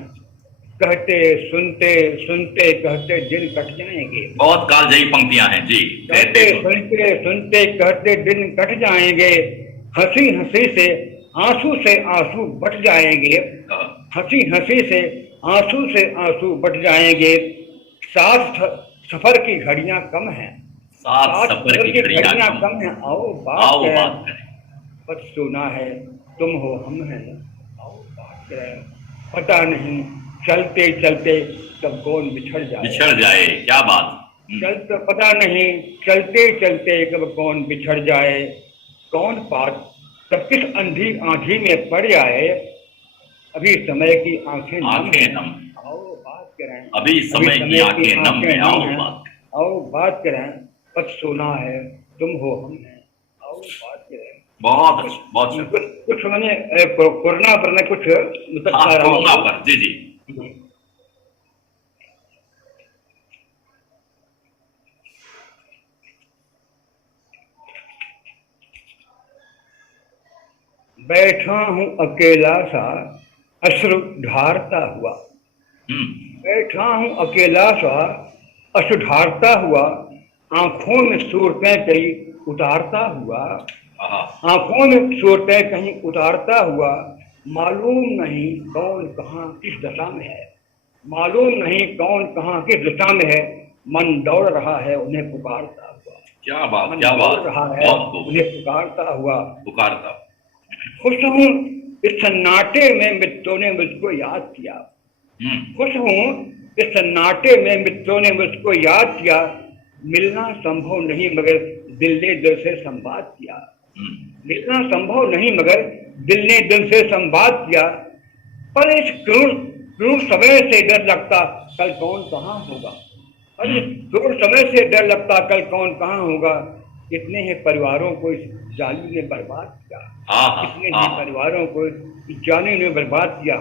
कहते सुनते सुनते कहते दिन कट जाएंगे। बहुत कालजयी पंक्तियां हैं जी। कहते सुनते सुनते कहते दिन कट जाएंगे। हंसी हंसी से आंसू बट जाएंगे। हंसी हंसी से आंसू बट जाएंगे। साथ सफर की घड़ियां कम हैं, साथ सफर की घड़ियां कम हैं, आओ बात करें। पथ सुना है, तुम हो हम हैं, आओ बात करें। पता नहीं चलते चलते कब कौन बिछड़ जाए। क्या बात। चलते पता नहीं चलते चलते कब कौन बिछड़ जाए। कौन पात कब किस आंधी में पड़ जाए। अभी समय की आंखें नम, आओ बात करें। अभी समय की आंखें नम हैं, आओ बात करें। पथ सुना है, तुम हो हम हैं, आओ बात करें। बहुत अच्छा, बहुत अच्छा। कुछ मैंने कोरोना पर मैं कुछ कोरोना पर। जी जी। बैठा हूं अकेला सा अश्रु ढारता हुआ। बैठा हूं अकेला सा अश्रु ढारता हुआ। आंखों में सूरतें कहीं उतारता हुआ। आंखों में सूरतें कहीं उतारता हुआ। मालूम नहीं कौन कहाँ किस दशा में है। मालूम नहीं कौन कहाँ किस दशा में है। मन दौड़ रहा है उन्हें पुकारता हुआ। क्या बात, क्या बात। रहा है उन्हें पुकारता हुआ। खुश हूँ इस सन्नाटे में मित्रों ने मुझको याद किया। खुश हूँ इस सन्नाटे में मित्रों ने मुझको याद किया। मिलना संभव नहीं मगर दिल ने दिल से संवाद किया। मिलना संभव नहीं मगर दिल ने दिल से संवाद किया। पर इस क्रूर समय से डर लगता कल कौन कहाँ होगा। पर इस क्रूर समय से डर लगता कल कौन कहाँ होगा। कितने ही परिवारों को इस जाली ने बर्बाद किया, कितने ही परिवारों को इस जाली ने बर्बाद किया।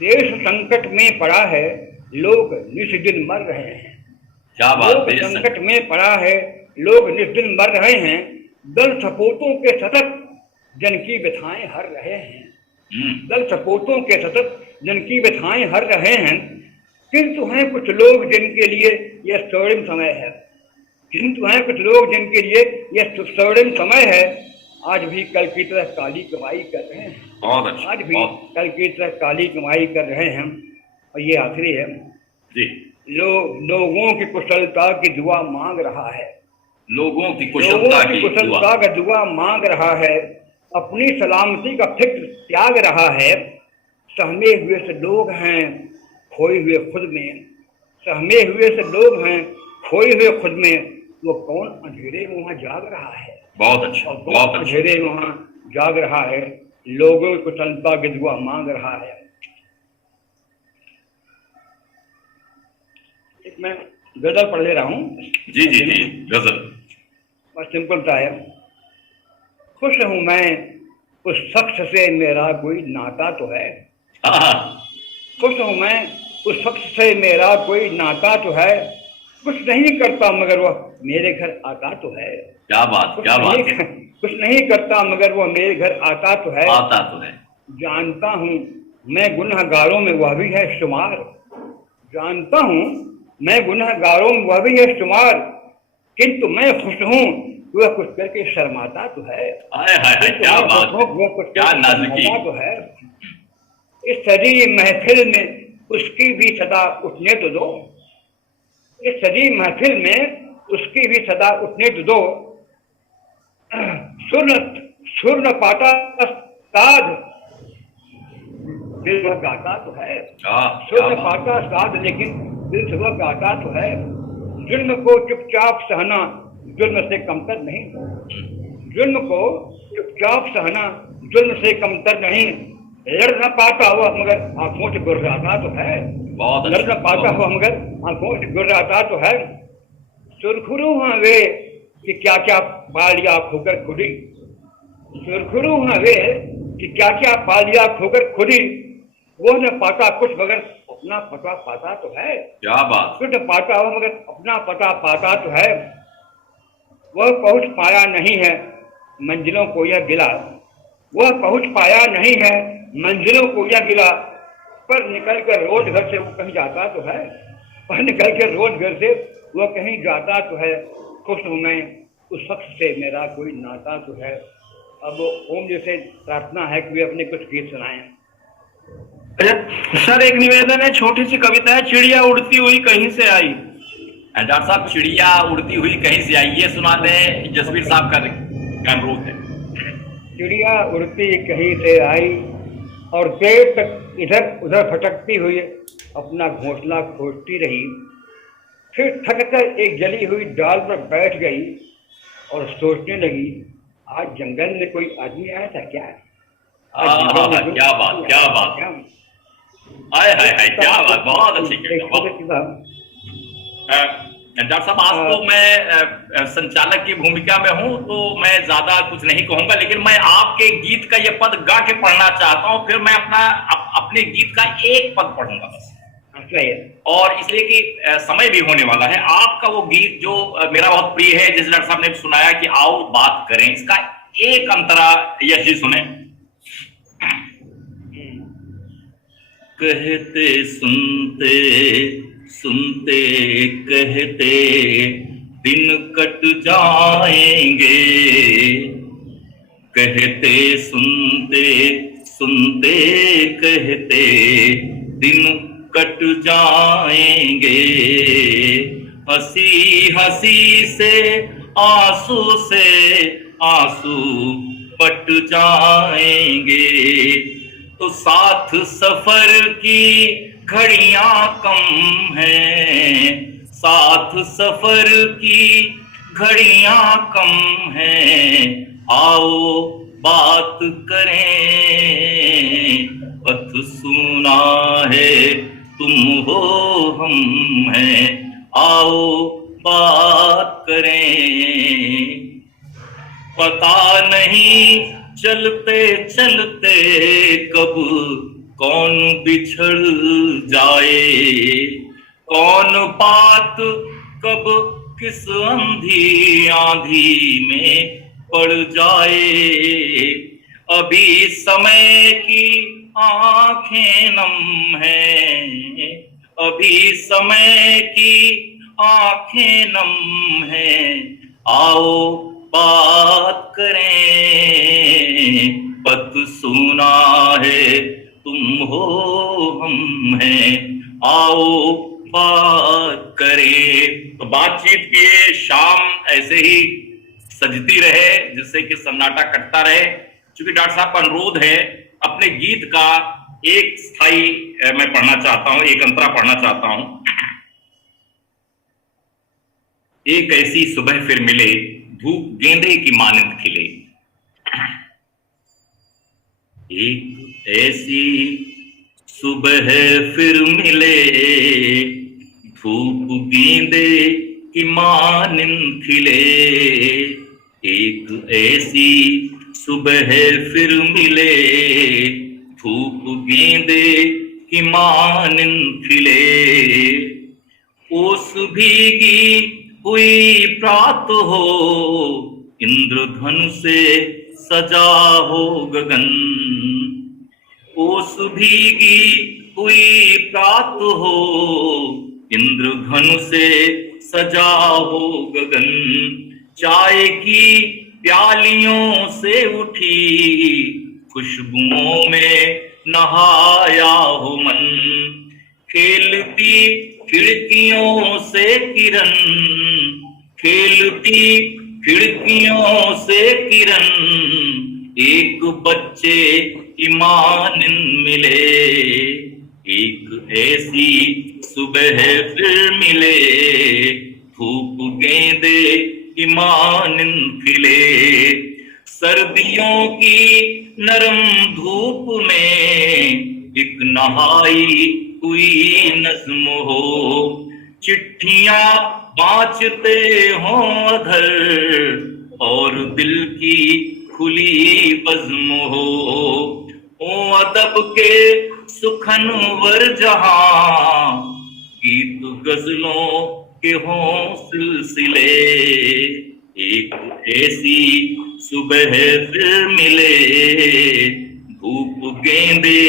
देश संकट में पड़ा है, लोग निस्दिन मर रहे हैं। क्या बात, लोग संकट में पड़ा है, लोग निस्दिन मर रहे हैं। दल सपूतों के सतत जन की व्यथाएं हर रहे हैं। दल सपूतों के सतत जन की व्यथाएं हर रहे हैं। किंतु हैं कुछ लोग जिनके लिए यह स्वर्णिम समय है, किंतु हैं कुछ लोग जिनके लिए यह स्वर्णिम समय है। आज भी कल की तरह काली कमाई कर रहे हैं, आज भी कल की तरह काली कमाई कर रहे हैं। और ये आखिरी है जी, लोगों की कुशलता की दुआ मांग रहा है, लोगों की कुशलता का दुआ मांग रहा है। अपनी सलामती का फिक्र त्याग रहा है। सहमे हुए से लोग हैं खोए हुए खुद में, सहमे हुए से लोग हैं खोए हुए खुद में। वो कौन अंधेरे में वहां जाग रहा है, बहुत अच्छा, बहुत अच्छा, अंधेरे में वहां जाग रहा है, लोगों की कुशलता की दुआ मांग रहा है। एक मैं गजल पढ़ ले रहा हूँ। जी जी जी, गजल बस सिंपल सा है। खुश हूं मैं उस शख्स से मेरा कोई नाता तो है, खुश हूं मैं उस शख्स से मेरा कोई नाता तो है। कुछ नहीं करता मगर वह मेरे घर आता तो है। क्या बात, क्या बात, कुछ नहीं करता मगर वह मेरे घर आता तो है, आता तो है। जानता हूँ मैं गुनहगारों में वह भी है शुमार, जानता हूँ मैं गुनहगारों में वह भी है शुमार। किंतु मैं खुश हूँ वह कुछ करके शर्माता तो है। क्या बात, क्या नाज़ुकी तो है। इस सजी महफिल में उसकी भी सदा उठने तो दो, इस सजी महफिल में उसकी भी सदा उठने तो दो। सुर न पाता साध दिल वह गाता तो है, सुर न पाता साध लेकिन दिल से वह गाता तो है। जुल्म को चुपचाप सहना जुल्म से कमतर नहीं, जुल्म को चुपचाप सहना जुल्म से कमतर नहीं। लड़ न पाता हुआ मगर आंखों से गुर्राता तो है, लड़ न पाता हुआ मगर आंखों से गुर्राता तो है। सुरखुरू हैं वे कि क्या क्या पालिया खोकर खुदी, सुरखुरू हैं वे कि क्या क्या पालिया खोकर खुदी। वो न पाता कुछ मगर अपना पता पाता तो है, क्या बात, कुछ पाता हो मगर अपना पता पाता तो है। वह पहुंच पाया नहीं है मंजिलों को यह गिला, वह पहुंच पाया नहीं है मंजिलों को यह गिला। पर निकल कर रोज घर से वो कहीं जाता तो है, पर निकल कर रोज घर से वो कहीं जाता तो है। खुश हूं मैं उस शख्स से मेरा कोई नाता तो है। अब ओम जी से प्रार्थना है कि वे अपने कुछ गीत सुनाएं। सर एक निवेदन है, छोटी सी कविता है। चिड़िया उड़ती हुई कहीं से आई। डॉक्टर साहब, चिड़िया उड़ती हुई कहीं से आई, ये सुना दें, जसवीर साहब का अनुरोध है। चिड़िया उड़ती कहीं से आई और देर तक इधर उधर भटकती हुई अपना घोंसला खोजती रही। फिर थककर एक जली हुई डाल पर बैठ गई और सोचने लगी, आज जंगल में कोई आदमी आया था क्या? क्या बात, क्या बात, हाय हाय हाय, क्या बात, बहुत अच्छी। डॉक्टर साहब, आज तो मैं संचालक की भूमिका में हूं, तो मैं ज्यादा कुछ नहीं कहूंगा, लेकिन मैं आपके गीत का ये पद गा के पढ़ना चाहता हूं। फिर मैं अपने गीत का एक पद पढ़ूंगा बस, और इसलिए कि समय भी होने वाला है। आपका वो गीत जो मेरा बहुत प्रिय है, जिस डॉक्टर साहब ने सुनाया कि आओ बात करें, इसका एक अंतरा यश जी सुने। कहते सुनते सुनते कहते दिन कट जाएंगे, कहते सुनते सुनते कहते दिन कट जाएंगे। हंसी हंसी से आंसू पट जाएंगे। तो साथ सफर की घड़ियां कम हैं, साथ सफर की घड़ियां कम हैं। आओ बात करें, पथ सुना है तुम हो हम हैं। आओ बात करें। चलते चलते कब कौन बिछड़ जाए, कौन बात कब किस अंधी आंधी में पड़ जाए। अभी समय की आंखें नम हैं, अभी समय की आंखें नम हैं, आओ बात करें, पत सुना है तुम हो हम हैं, आओ बात करें। तो बातचीत किए, शाम ऐसे ही सजती रहे जिससे कि सन्नाटा कटता रहे। क्योंकि डॉक्टर साहब का अनुरोध है, अपने गीत का एक स्थाई मैं पढ़ना चाहता हूं, एक अंतरा पढ़ना चाहता हूं। एक ऐसी सुबह फिर मिले, धूप गेंदे की मानंद खिले। एक ऐसी सुबह फिर मिले, धूप गेंदे की मानंद खिले। एक ऐसी सुबह फिर मिले, धूप गेंदे की मानंद खिले। ओस भीगी हुई प्रात हो, इंद्रधनुष से सजा हो गगन। ओस भीगी हुई प्रात हो, इंद्रधनुष से सजा हो गगन। चाय की प्यालियों से उठी खुशबुओं में नहाया हो मन। खेलती खिड़कियों से किरण, खेलती खिड़कियों से किरण, एक बच्चे की मानंद मिले। एक ऐसी सुबह फिर मिले, धूप गेंदे की मानंद खिले। सर्दियों की नरम धूप में एक नहाई हुई नज्म हो। चिट्ठियां बाँचते हो अधर, और दिल की खुली बज़्म हो। ओ अदब के सुखनवर जहां, गीत गजलों के हों सिलसिले। एक ऐसी सुबह फिर मिले, धूप गेंदे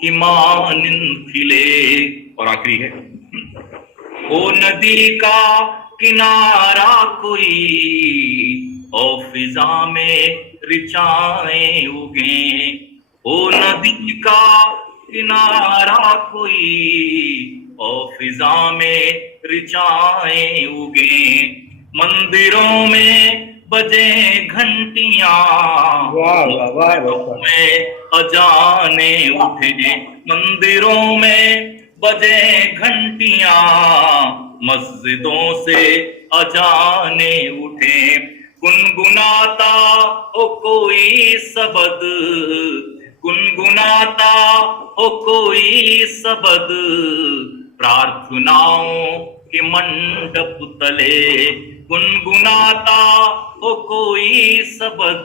की मानंद खिले। और आखिरी है, ओ नदी का किनारा कोई, और फिजा में रिचाएं उगे। ओ नदी का किनारा कोई, और फिजा में रिचाएं उगे। मंदिरों में बजे घंटियां, में अजाने उठे। मंदिरों में बजे घंटियां, मस्जिदों से अजाने उठे। गुनगुनाता हो कोई सबद, गुनगुनाता हो कोई सबद, प्रार्थनाओं के मंडप तले। गुनगुनाता हो कोई सबद,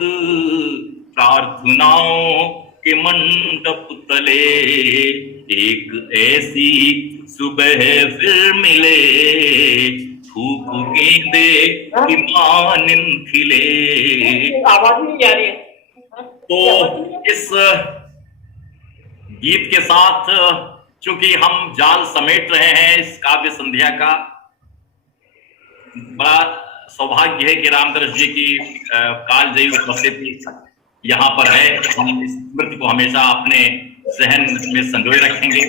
प्रार्थनाओं के मंडप तले। एक ऐसी सुबह फिर मिले, धूप गेंदे की मानंद खिले। आवाज नहीं जा रही है। तो इस गीत के साथ चूंकि हम जाल समेट रहे हैं इस काव्य संध्या का, बड़ा सौभाग्य है कि रामदरस जी की कालजयी उपस्थिति यहाँ पर है। हम इस स्मृति को हमेशा अपने जहन में संजोए रखेंगे।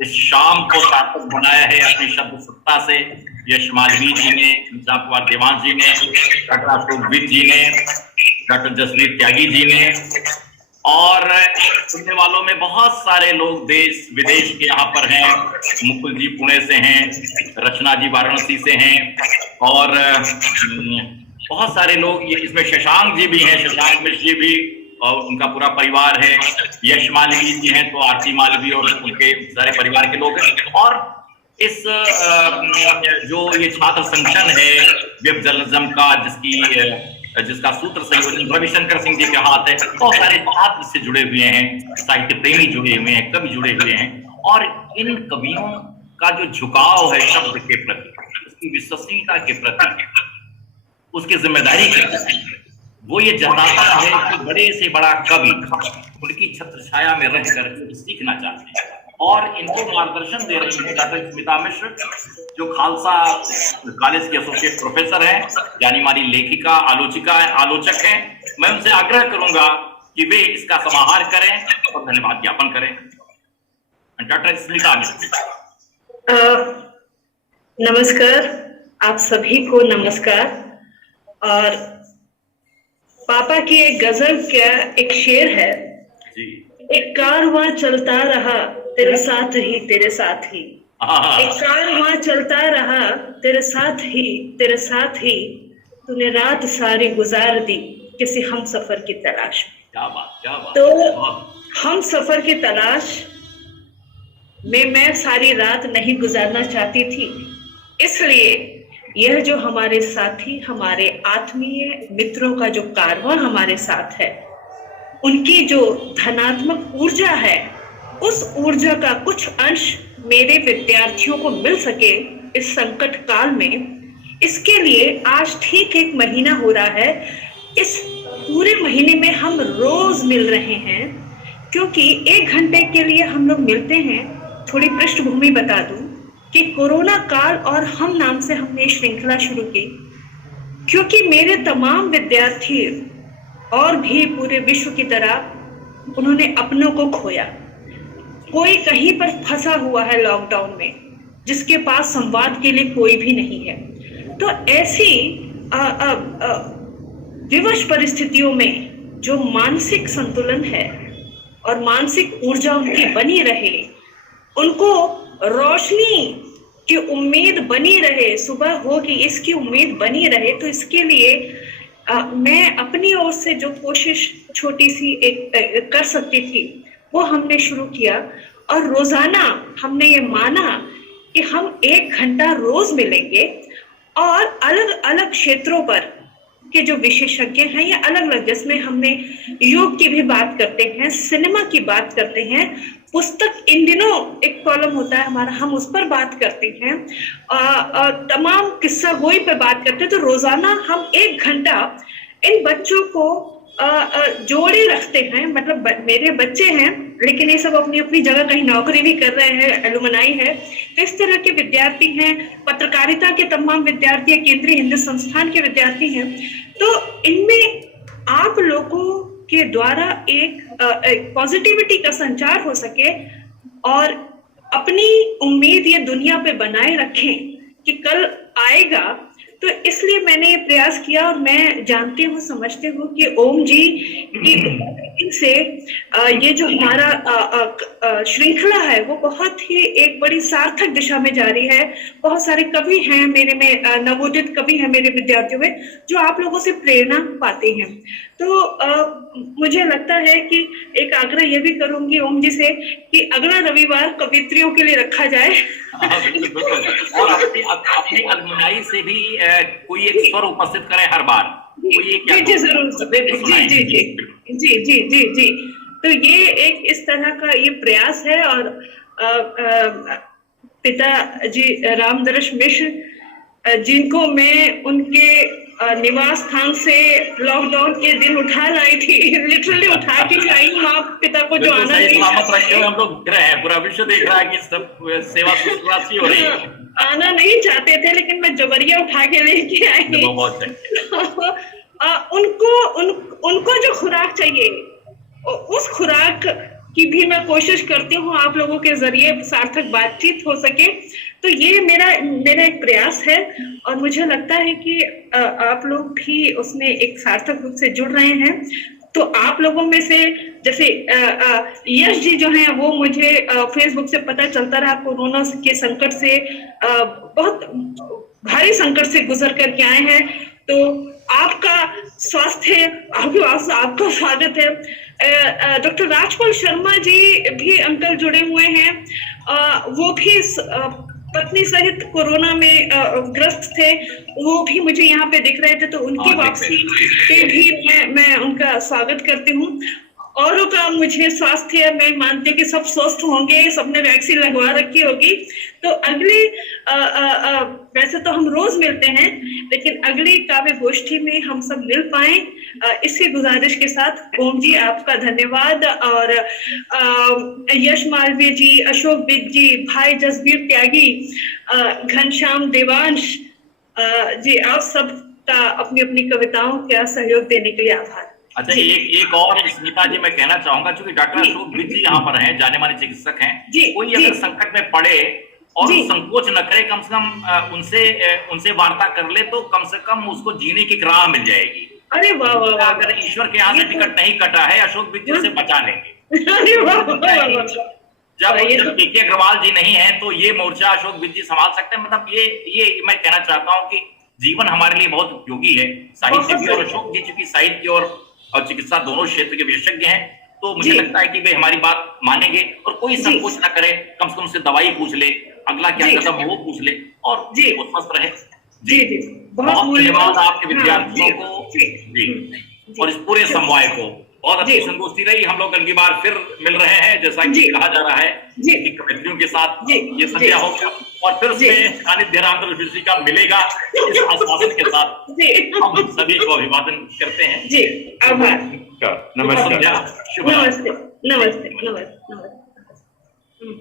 इस शाम को सार्थक बनाया है अपनी शब्द सत्ता से यश मालवीय जी ने, निजाम कुमार देवांश जी ने, डॉक्टर अशोक विद जी ने, डॉक्टर जसवीर त्यागी जी ने, और सुनने वालों में बहुत सारे लोग देश विदेश के यहाँ पर हैं। मुकुल जी पुणे से हैं, रचना जी वाराणसी से हैं, और बहुत सारे लोग, ये इसमें शशांक जी भी हैं, शशांक मिश्र जी भी और उनका पूरा परिवार है। यश मालवीय जी हैं तो आरती मालवीय और उनके सारे परिवार के लोग हैं। और इस जो ये छात्र संगठन है वेब जर्नलिज्म का, जिसकी जिसका सूत्र संयोजन रविशंकर सिंह जी के हाथ है। बहुत सारे छात्र इससे जुड़े हुए हैं, साहित्य प्रेमी जुड़े हुए हैं, कवि जुड़े हुए हैं, और इन कवियों का जो झुकाव है शब्द के प्रति, उसकी विश्वसनीयता के प्रति, उसकी जिम्मेदारी के प्रति, वो ये जताता है कि बड़े से बड़ा कवि उनकी छत्र छाया में रहकर सीखना चाहते हैं। और इनको मार्गदर्शन दे रही है डॉक्टर स्मिता मिश्र, जो खालसा कॉलेज के एसोसिएट प्रोफेसर हैं, यानी हमारी लेखिका, आलोचक हैं। मैं उनसे आग्रह करूंगा कि वे इसका समाहार करें और धन्यवाद ज्ञापन करें। डॉक्टर स्मिता मिश्र। नमस्कार, आप सभी को नमस्कार। और पापा की एक गजल का एक शेर है जी। एक कारवां चलता रहा तेरे साथ ही तेरे साथ ही, एक कारवां चलता रहा तेरे साथ ही, तूने रात सारी गुजार दी किसी हम सफर की तलाश में। क्या बात। तो हम सफर की तलाश में मैं सारी रात नहीं गुजारना चाहती थी, इसलिए यह जो हमारे साथी, हमारे आत्मीय मित्रों का जो कारवां हमारे साथ है, उनकी जो धनात्मक ऊर्जा है, उस ऊर्जा का कुछ अंश मेरे विद्यार्थियों को मिल सके इस संकट काल में, इसके लिए आज ठीक 1 महीना हो रहा है। इस पूरे महीने में हम रोज मिल रहे हैं, क्योंकि 1 घंटे के लिए हम लोग मिलते हैं। थोड़ी पृष्ठभूमि बता दूं कि कोरोना काल और हम नाम से हमने श्रृंखला शुरू की, क्योंकि मेरे तमाम विद्यार्थी और भी पूरे विश्व की तरह उन्होंने अपनों को खोया। कोई कहीं पर फंसा हुआ है लॉकडाउन में, जिसके पास संवाद के लिए कोई भी नहीं है। तो ऐसी विवश परिस्थितियों में जो मानसिक संतुलन है और मानसिक ऊर्जा उनकी बनी रहे, उनको रोशनी की उम्मीद बनी रहे, सुबह होगी इसकी उम्मीद बनी रहे, तो इसके लिए मैं अपनी ओर से जो कोशिश छोटी सी एक कर सकती थी वो हमने शुरू किया। और रोजाना हमने ये माना कि हम 1 घंटा रोज मिलेंगे और अलग अलग क्षेत्रों पर के जो विशेषज्ञ हैं या अलग अलग, जिसमें हमने योग की भी बात करते हैं, सिनेमा की बात करते हैं, पुस्तक इन दिनों एक कॉलम होता है हमारा, हम उस पर बात करते हैं, तमाम किस्सा गोई पर बात करते हैं। तो रोजाना हम 1 घंटा इन बच्चों को जोड़े रखते हैं। मतलब मेरे बच्चे हैं, लेकिन ये सब अपनी अपनी जगह कहीं नौकरी भी कर रहे हैं, एलुमनाई है, तो इस तरह के विद्यार्थी हैं, पत्रकारिता के तमाम विद्यार्थी हैं, केंद्रीय हिंदी संस्थान के विद्यार्थी हैं। तो इनमें आप लोगों के द्वारा एक पॉजिटिविटी का संचार हो सके और अपनी उम्मीद ये दुनिया पे बनाए रखें कि कल आएगा। तो इसलिए मैंने ये प्रयास किया, और मैं जानती हूँ, समझती हूँ कि ओम जी की इनसे ये जो हमारा श्रृंखला है वो बहुत ही एक बड़ी सार्थक दिशा में जा रही है। बहुत सारे कवि हैं मेरे में, नवोदित कवि हैं मेरे विद्यार्थियों में, जो आप लोगों से प्रेरणा पाते हैं। तो मुझे लगता है कि एक आग्रह ये भी करूंगी ओम जी से कि अगला रविवार कवित्रियों के लिए रखा जाए। और अपनी अलमुनाई से भी कोई एक स्वर उपस्थित करें हर बार। जी जरूर, जी। तो ये एक इस तरह का ये प्रयास है। और पिताजी रामदर्श मिश्र, जिनको मैं उनके निवास स्थान से लॉकडाउन के दिन उठा लाई थी, लिटरली उठा के लाई हूँ। आप पिता को जो आना नहीं, हम लोग देख रहे हैं, पूरा विश्व देख रहा है कि सब सेवा शुरुआत हो रही है। आना नहीं चाहते थे, लेकिन मैं जबरिया उठा के लेके आई। उनको जो खुराक चाहिए, उस खुराक की भी मैं कोशिश करती हूँ आप लोगों के जरिए सार्थक बातचीत हो सके। तो ये मेरा एक प्रयास है, और मुझे लगता है कि आप लोग भी उसमें एक सार्थक रूप से जुड़ रहे हैं। तो आप लोगों में से जैसे यश जी जो हैं, वो मुझे फेसबुक से पता चलता रहा, कोरोना के संकट से बहुत भारी संकट से गुजर करके आए हैं। तो आपका स्वास्थ्य, आपका स्वागत है। डॉक्टर राजपाल शर्मा जी भी अंकल जुड़े हुए हैं, वो भी पत्नी सहित कोरोना में ग्रस्त थे, वो भी मुझे यहाँ पे दिख रहे थे, तो उनकी वापसी पे भी मैं उनका स्वागत करती हूँ। औरों का मुझे स्वास्थ्य, मैं मानती हूँ कि सब स्वस्थ होंगे, सबने वैक्सीन लगवा रखी होगी। तो अगली वैसे तो हम रोज मिलते हैं, लेकिन अगली काव्य गोष्ठी में हम सब मिल पाए, इसी गुजारिश के साथ ओम जी आपका धन्यवाद, और यश मालवीय जी, अशोक बिज जी, भाई जसबीर त्यागी, घनश्याम देवांश जी, आप सबका अपनी अपनी कविताओं का सहयोग देने के लिए आभार। अच्छा, एक और स्मिता जी मैं कहना चाहूंगा, क्योंकि डॉक्टर अशोक बिज जी यहाँ पर हैं, जाने माने चिकित्सक हैं, कोई अगर संकट में पड़े और संकोच न करे, कम से कम उनसे वार्ता कर ले, तो कम से कम उसको जीने की राह मिल जाएगी। अरे वाह वाह वाह, अगर ईश्वर के यहाँ से टिकट नहीं कटा है, अशोक बिज जी उसे बचा लेंगे। अरे वाह वाह, जब के अग्रवाल जी नहीं है, तो ये मोर्चा अशोक बिज जी संभाल सकते हैं। मतलब ये मैं कहना चाहता हूँ कि जीवन हमारे लिए बहुत उपयोगी है, साहित्य भी, और अशोक जी चूंकि साहित्य और चिकित्सा दोनों क्षेत्र के विशेषज्ञ हैं, तो मुझे लगता है कि वे हमारी बात मानेंगे, और कोई संकोच न करे, कम से कम उससे दवाई पूछ ले, अगला क्या कदम वो पूछ ले, और वो स्वस्थ रहे। जी, बहुत धन्यवाद आपके विद्यार्थियों को जी, और इस पूरे समवाय को। बहुत अच्छी संगोष्ठी रही। हम लोग अगली बार फिर मिल रहे हैं, जैसा कि कहा जा रहा है कि कवित्रियों के साथ ये संध्या होगा, और फिर उसमें सानिध्य रामदरश मिश्र का मिलेगा, इस आश्वासन के साथ हम सभी को अभिवादन करते हैं। जी, आभार, नमस्कार, शुभ संध्या, शुभ रात्रि। नमस्ते नमस्ते नमस्ते नमस्ते।